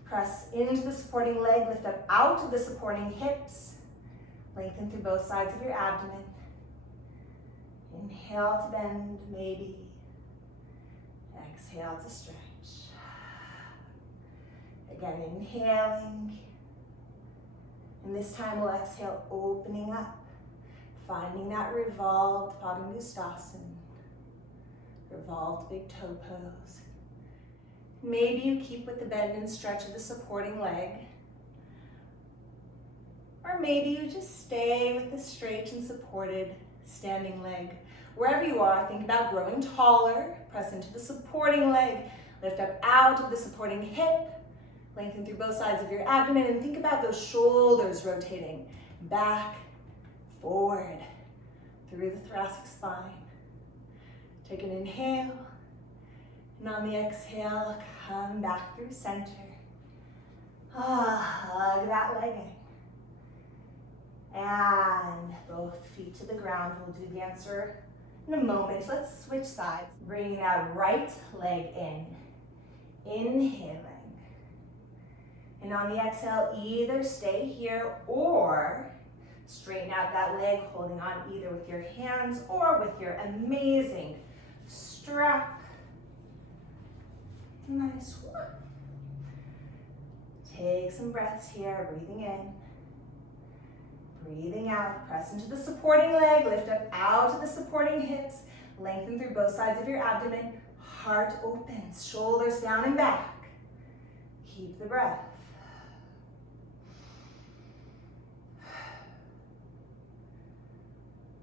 Press into the supporting leg, lift up out of the supporting hips. Lengthen through both sides of your abdomen. Inhale to bend, maybe. Exhale to stretch. Again, inhaling. And this time we'll exhale, opening up. Finding that revolved Padangusthasana. Revolved big toe pose. Maybe you keep with the bend and stretch of the supporting leg. Or maybe you just stay with the straight and supported standing leg. Wherever you are, think about growing taller. Press into the supporting leg. Lift up out of the supporting hip. Lengthen through both sides of your abdomen and think about those shoulders rotating back, forward, through the thoracic spine. Take an inhale, and on the exhale, come back through center. Hug that leg in. And both feet to the ground. We'll do the answer in a moment. Let's switch sides. Bringing that right leg in. Inhaling. And on the exhale, either stay here or straighten out that leg, holding on either with your hands or with your amazing strap. Nice one. Take some breaths here, breathing in. Breathing out, press into the supporting leg, lift up out of the supporting hips, lengthen through both sides of your abdomen, heart opens, shoulders down and back. Keep the breath.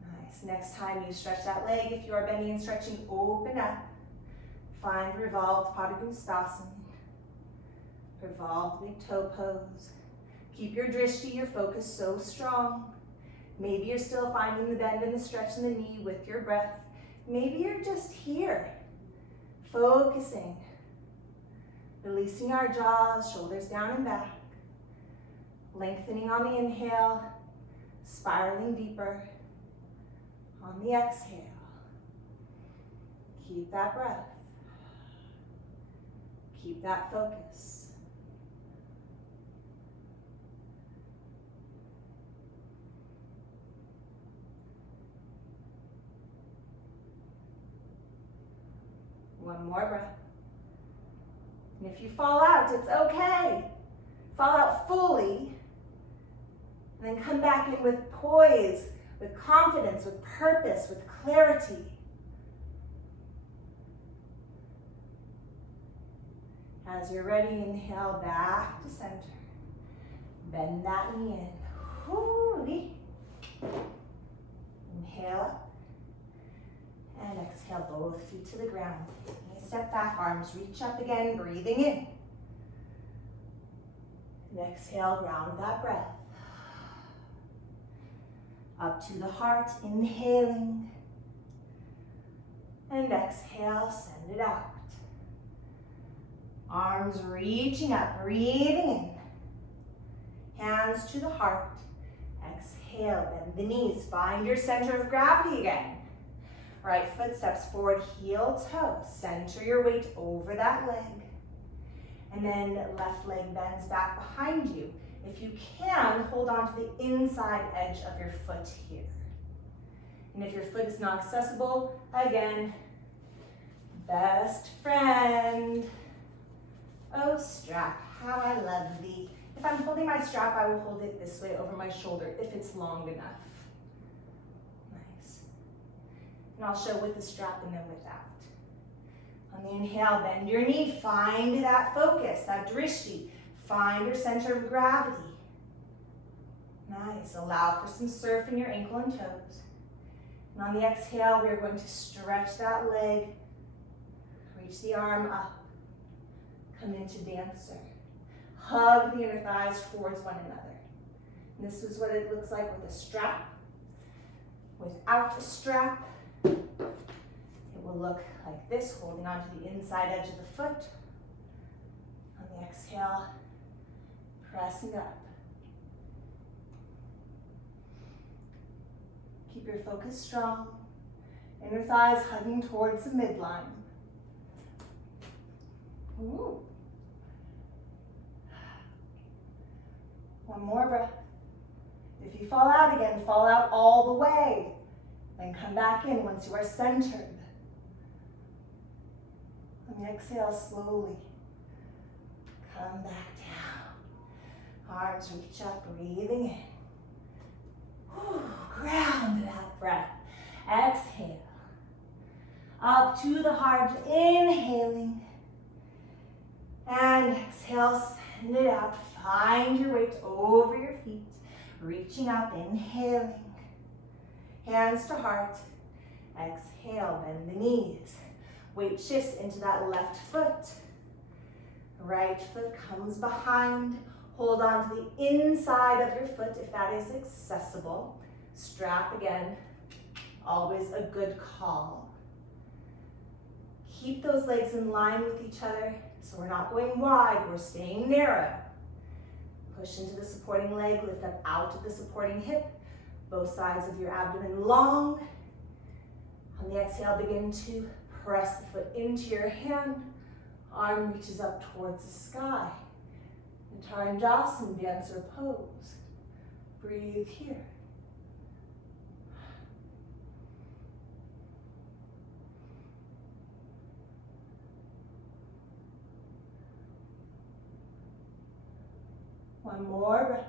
Nice. Next time you stretch that leg, if you are bending and stretching, open up. Find revolved Padangusthasana. Revolved big toe pose. Keep your drishti, your focus so strong. Maybe you're still finding the bend and the stretch in the knee with your breath. Maybe you're just here, focusing. Releasing our jaws, shoulders down and back. Lengthening on the inhale, spiraling deeper. On the exhale, keep that breath. Keep that focus. One more breath. And if you fall out, it's okay. Fall out fully. And then come back in with poise, with confidence, with purpose, with clarity. As you're ready, inhale back to center. Bend that knee in. Whoo-wee. Inhale up. And exhale, both feet to the ground. Step back, arms reach up again, breathing in. And exhale, ground that breath. Up to the heart, inhaling. And exhale, send it out. Arms reaching up, breathing in. Hands to the heart. Exhale, bend the knees. Find your center of gravity again. Right foot steps forward, heel toe. Center your weight over that leg. And then left leg bends back behind you. If you can, hold on to the inside edge of your foot here. And if your foot is not accessible, again, best friend. Oh, strap, how I love thee. If I'm holding my strap, I will hold it this way over my shoulder if it's long enough. Nice. And I'll show with the strap and then without. On the inhale, bend your knee. Find that focus, that drishti. Find your center of gravity. Nice. Allow for some surf in your ankle and toes. And on the exhale, we're going to stretch that leg. Reach the arm up. Come into dancer. Hug the inner thighs towards one another. And this is what it looks like with a strap. Without a strap, it will look like this, holding on to the inside edge of the foot. On the exhale, pressing up. Keep your focus strong. Inner thighs hugging towards the midline. Ooh. One more breath. If you fall out again, fall out all the way. Then come back in once you are centered. On the exhale, slowly come back down. Arms reach up, breathing in. Whew, ground that breath. Exhale. Up to the heart, inhaling. And exhale, send it out. Find your weight over your feet. Reaching up, inhaling. Hands to heart. Exhale, bend the knees. Weight shifts into that left foot. Right foot comes behind. Hold on to the inside of your foot if that is accessible. Strap again. Always a good call. Keep those legs in line with each other so we're not going wide, we're staying narrow. Push into the supporting leg, lift up out of the supporting hip. Both sides of your abdomen long. On the exhale, begin to press the foot into your hand. Arm reaches up towards the sky. Taranjasana, dancer pose. Breathe here. One more breath.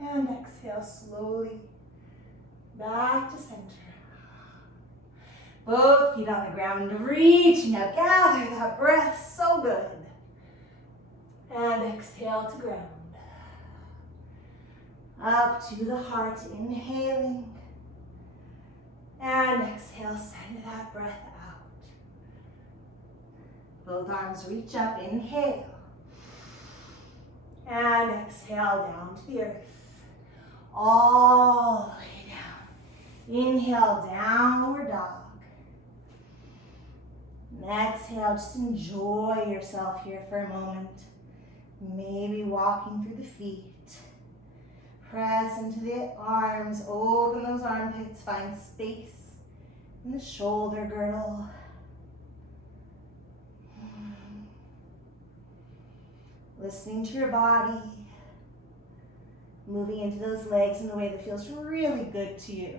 And exhale slowly back to center. Both feet on the ground, reaching up, gather that breath, so good. And exhale to ground. Up to the heart, inhaling. And exhale, send that breath out. Both arms reach up, inhale. And exhale down to the earth. All the way down. Inhale, downward dog. And exhale, just enjoy yourself here for a moment. Maybe walking through the feet. Press into the arms, open those armpits, find space in the shoulder girdle. Listening to your body. Moving into those legs in a way that feels really good to you.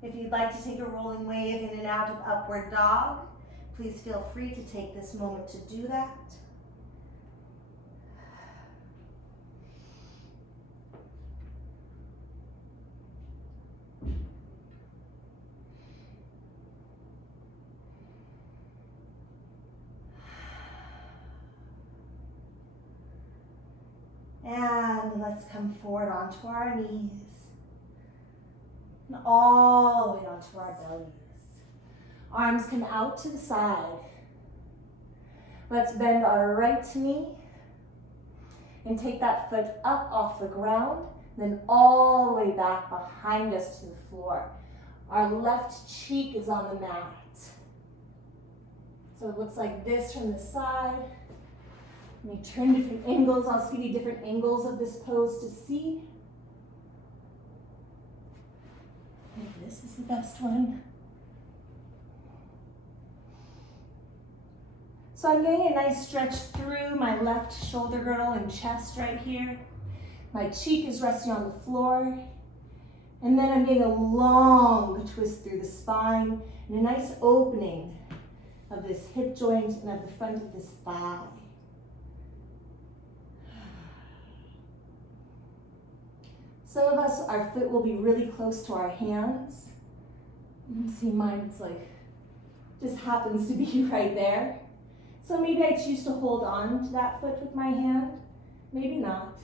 If you'd like to take a rolling wave in and out of upward dog, please feel free to take this moment to do that. And let's come forward onto our knees. And all the way onto our bellies. Arms come out to the side. Let's bend our right knee and take that foot up off the ground, then all the way back behind us to the floor. Our left cheek is on the mat. So it looks like this from the side. Let me turn different angles. I'll just give you different angles of this pose to see. I think this is the best one. So I'm getting a nice stretch through my left shoulder girdle and chest right here. My cheek is resting on the floor. And then I'm getting a long twist through the spine and a nice opening of this hip joint and of the front of this thigh. Some of us, our foot will be really close to our hands. You can see mine, it's like, just happens to be right there. So maybe I choose to hold on to that foot with my hand, maybe not.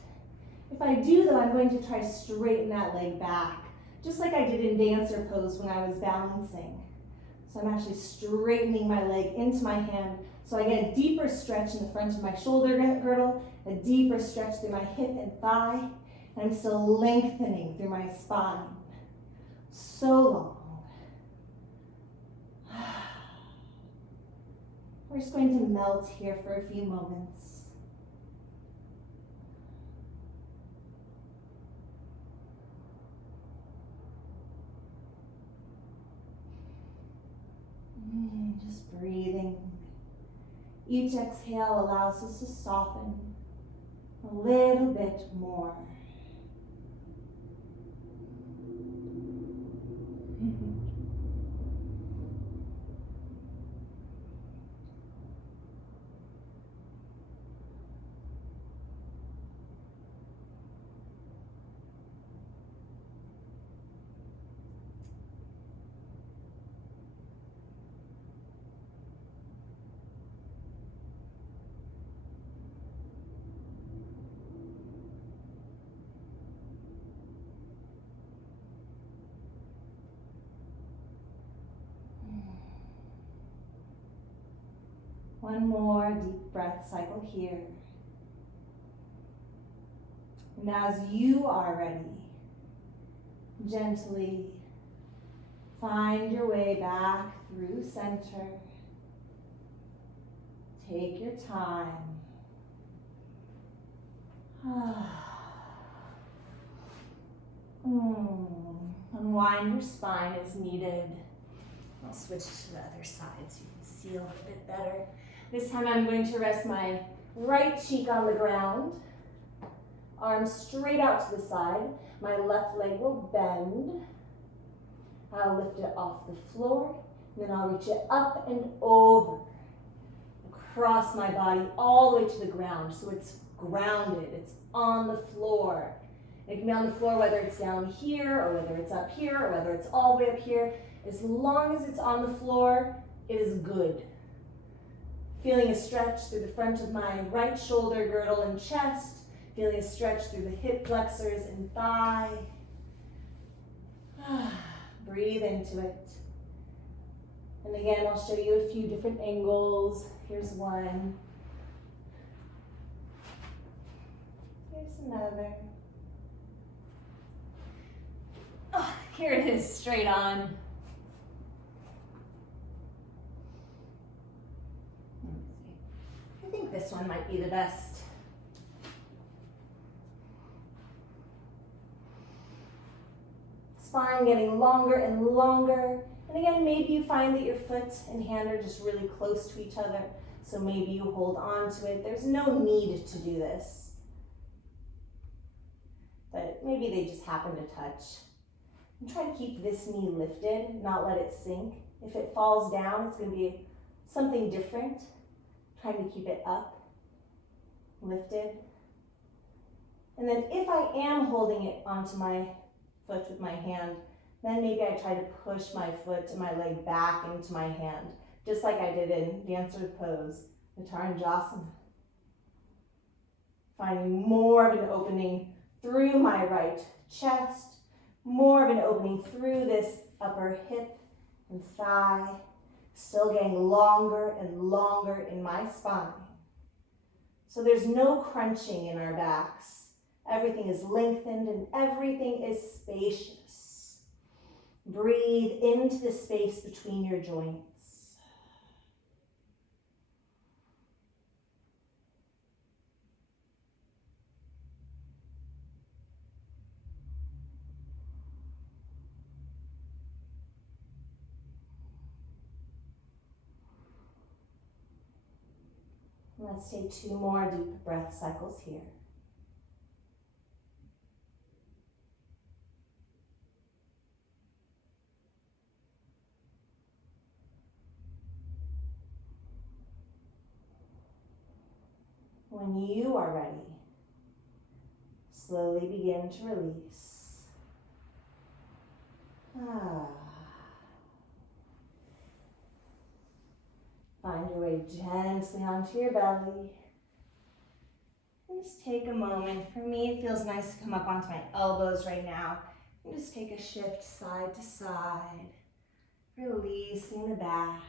If I do though, I'm going to try to straighten that leg back, just like I did in dancer pose when I was balancing. So I'm actually straightening my leg into my hand, so I get a deeper stretch in the front of my shoulder girdle, a deeper stretch through my hip and thigh, and I'm still lengthening through my spine. So long. We're just going to melt here for a few moments. Just breathing. Each exhale allows us to soften a little bit more. One more deep breath cycle here. And as you are ready, gently find your way back through center. Take your time. Unwind your spine as needed. I'll switch to the other side so you can see a little bit better. This time I'm going to rest my right cheek on the ground, arms straight out to the side. My left leg will bend. I'll lift it off the floor, and then I'll reach it up and over, across my body, all the way to the ground. So it's grounded, it's on the floor. It can be on the floor whether it's down here, or whether it's up here, or whether it's all the way up here. As long as it's on the floor, it is good. Feeling a stretch through the front of my right shoulder girdle and chest. Feeling a stretch through the hip flexors and thigh. Breathe into it. And again, I'll show you a few different angles. Here's one. Here's another. Oh, here it is, straight on. I think this one might be the best. Spine getting longer and longer. And again, maybe you find that your foot and hand are just really close to each other. So maybe you hold on to it. There's no need to do this. But maybe they just happen to touch. And try to keep this knee lifted, not let it sink. If it falls down, it's going to be something different. Trying to keep it up, lifted. And then if I am holding it onto my foot with my hand, then maybe I try to push my foot and my leg back into my hand, just like I did in dancer pose, Utaranjasana. Finding more of an opening through my right chest, more of an opening through this upper hip and thigh, still getting longer and longer in my spine. So there's no crunching in our backs. Everything is lengthened and everything is spacious. Breathe into the space between your joints. Let's take 2 more deep breath cycles here. When you are ready, slowly begin to release. Find your way gently onto your belly. And just take a moment. For me, it feels nice to come up onto my elbows right now. And just take a shift side to side, releasing the back.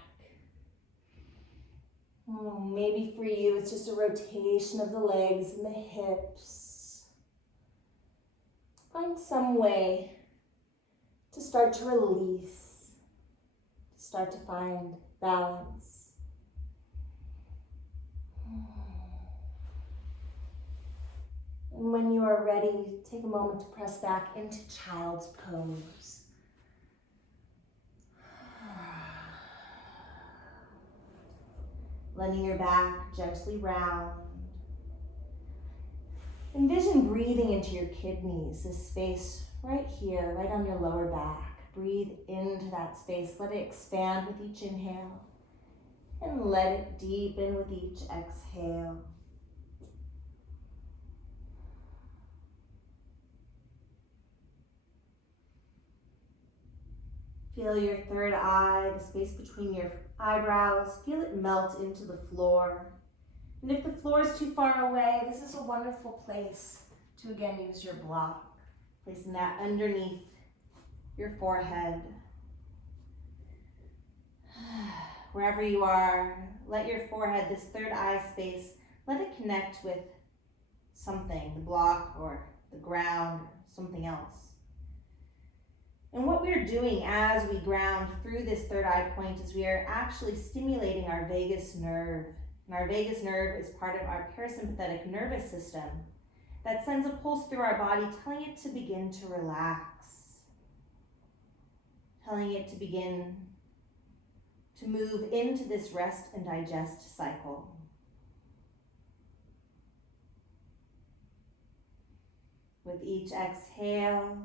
Maybe for you, it's just a rotation of the legs and the hips. Find some way to start to release, to start to find balance. And when you are ready, take a moment to press back into child's pose. Letting your back gently round. Envision breathing into your kidneys, this space right here, right on your lower back. Breathe into that space. Let it expand with each inhale and let it deepen with each exhale. Feel your third eye, the space between your eyebrows. Feel it melt into the floor. And if the floor is too far away, this is a wonderful place to again use your block. Placing that underneath your forehead. Wherever you are, let your forehead, this third eye space, let it connect with something, the block or the ground, or something else. And what we're doing as we ground through this third eye point is we are actually stimulating our vagus nerve. And our vagus nerve is part of our parasympathetic nervous system that sends a pulse through our body telling it to begin to relax, telling it to begin to move into this rest and digest cycle. With each exhale,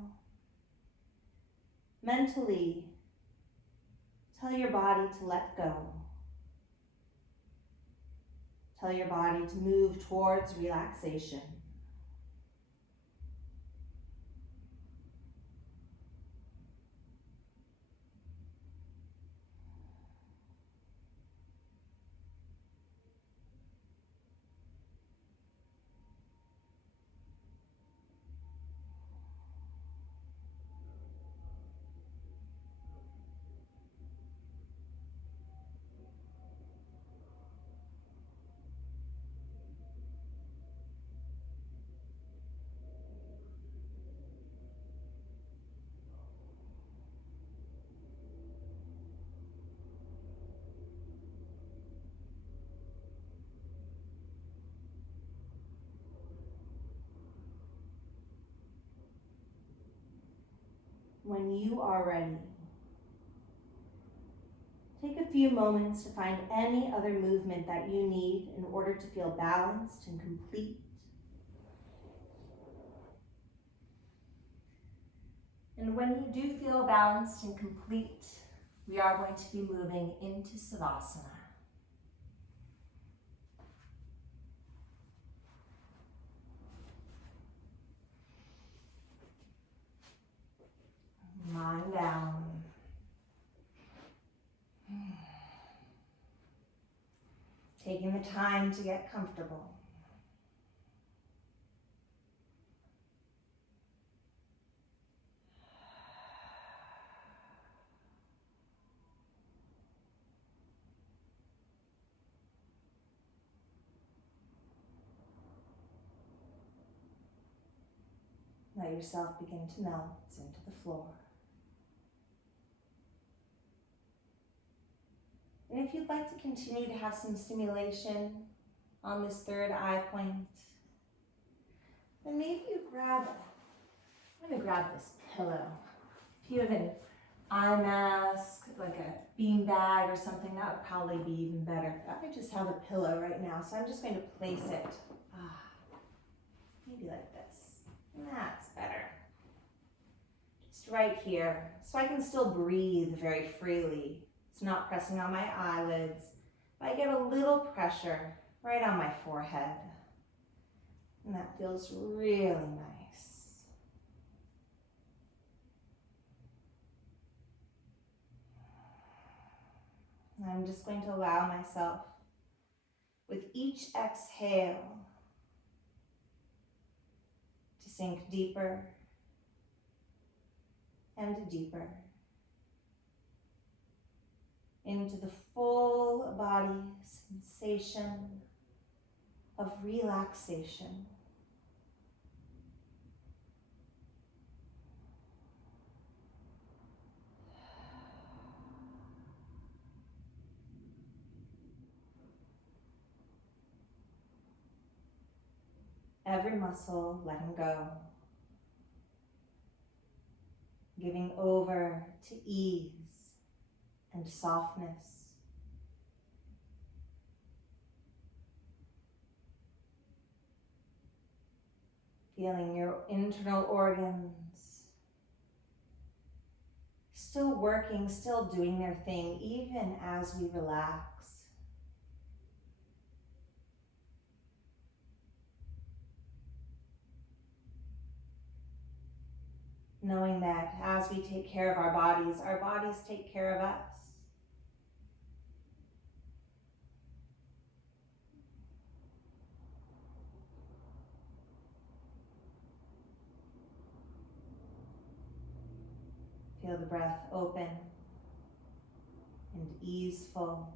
mentally tell your body to let go. Tell your body to move towards relaxation. When you are ready, take a few moments to find any other movement that you need in order to feel balanced and complete. And when you do feel balanced and complete, we are going to be moving into Savasana. Lying down. Taking the time to get comfortable. let yourself begin to melt into the floor. And if you'd like to continue to have some stimulation on this third eye point, then maybe you I'm going to grab this pillow. If you have an eye mask, like a bean bag or something, that would probably be even better. I just have a pillow right now, so I'm just going to place it, maybe like this. That's better. Just right here, so I can still breathe very freely. It's not pressing on my eyelids, but I get a little pressure right on my forehead. And that feels really nice. And I'm just going to allow myself, with each exhale, to sink deeper and deeper into the full body sensation of relaxation. Every muscle letting go, giving over to ease and softness. Feeling your internal organs still working, still doing their thing, even as we relax. Knowing that as we take care of our bodies take care of us. Feel the breath open and easeful.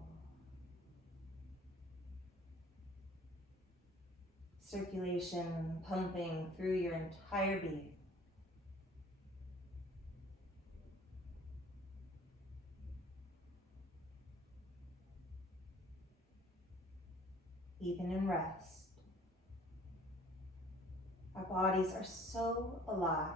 Circulation pumping through your entire being. Even in rest, our bodies are so alive.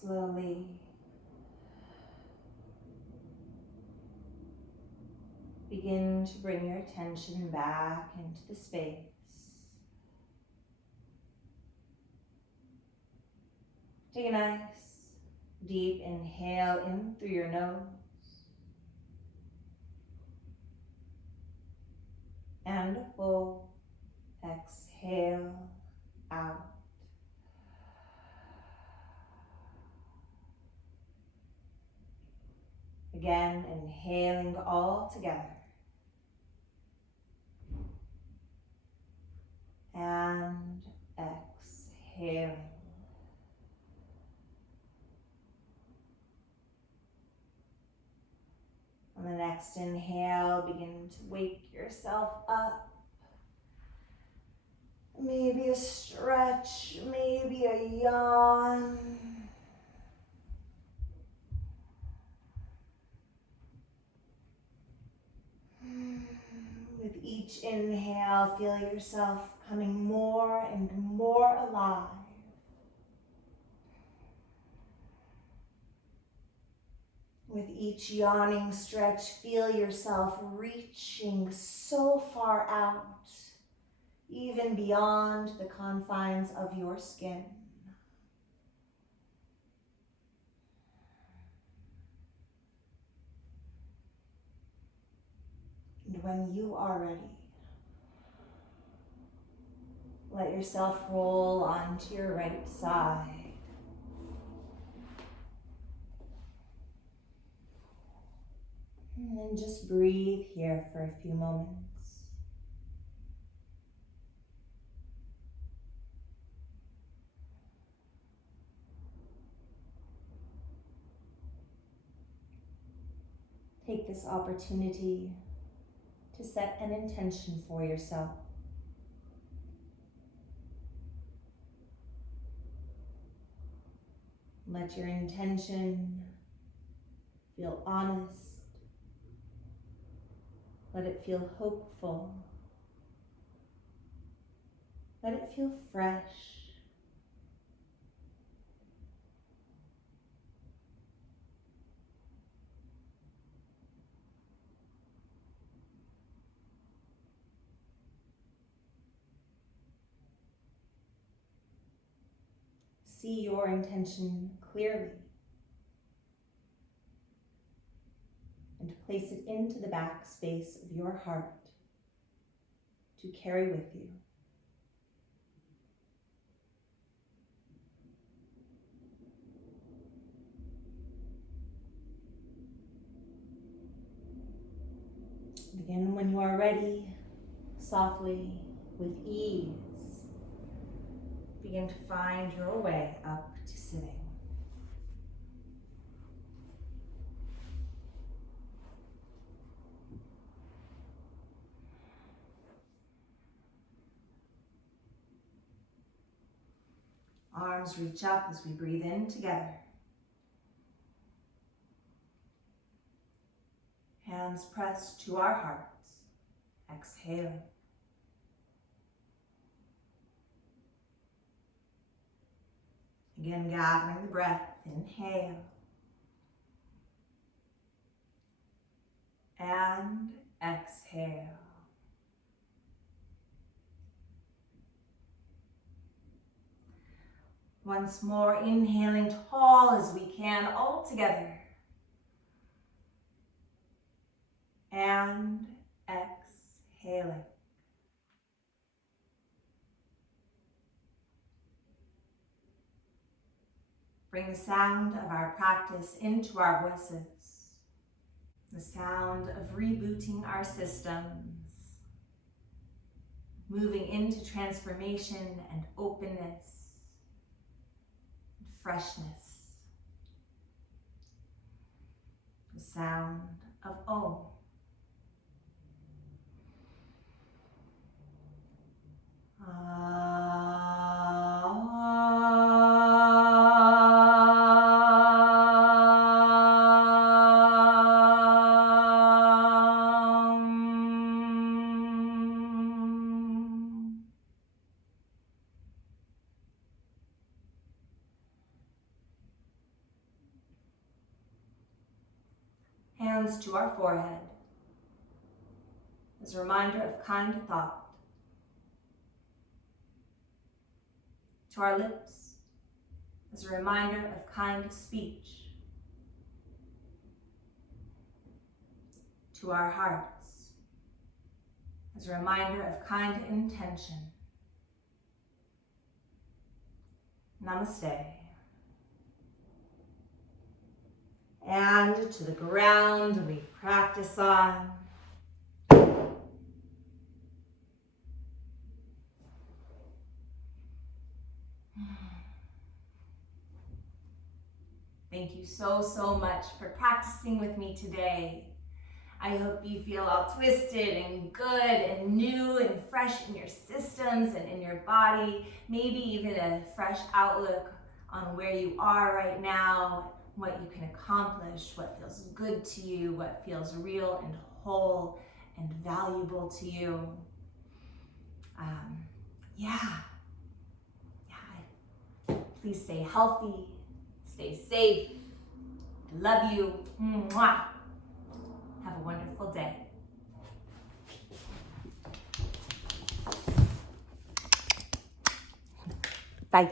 Slowly begin to bring your attention back into the space. Take a nice deep inhale in through your nose and a full exhale out. Again, inhaling all together. And exhaling. On the next inhale, begin to wake yourself up. Maybe a stretch, maybe a yawn. With each inhale, feel yourself coming more and more alive. With each yawning stretch, feel yourself reaching so far out, even beyond the confines of your skin. And when you are ready, let yourself roll onto your right side. And then just breathe here for a few moments. Take this opportunity to set an intention for yourself. Let your intention feel honest. Let it feel hopeful. Let it feel fresh. See your intention clearly and place it into the back space of your heart to carry with you. Begin when you are ready, softly, with ease. Begin to find your way up to sitting. Arms reach up as we breathe in together. Hands press to our hearts. Exhaling. Again, gathering the breath. Inhale. And exhale. Once more, inhaling tall as we can, all together. And exhaling. Bring the sound of our practice into our voices. The sound of rebooting our systems. Moving into transformation and openness and freshness. The sound of Om. hands to our forehead as a reminder of kind thought. To our lips as a reminder of kind speech. To our hearts as a reminder of kind intention. Namaste. And to the ground we practice on. Thank you so much for practicing with me today. I hope you feel all twisted and good and new and fresh in your systems and in your body. Maybe even a fresh outlook on where you are right now, what you can accomplish, what feels good to you, what feels real and whole and valuable to you. Please stay healthy, stay safe. I love you. Mwah. Have a wonderful day. Bye.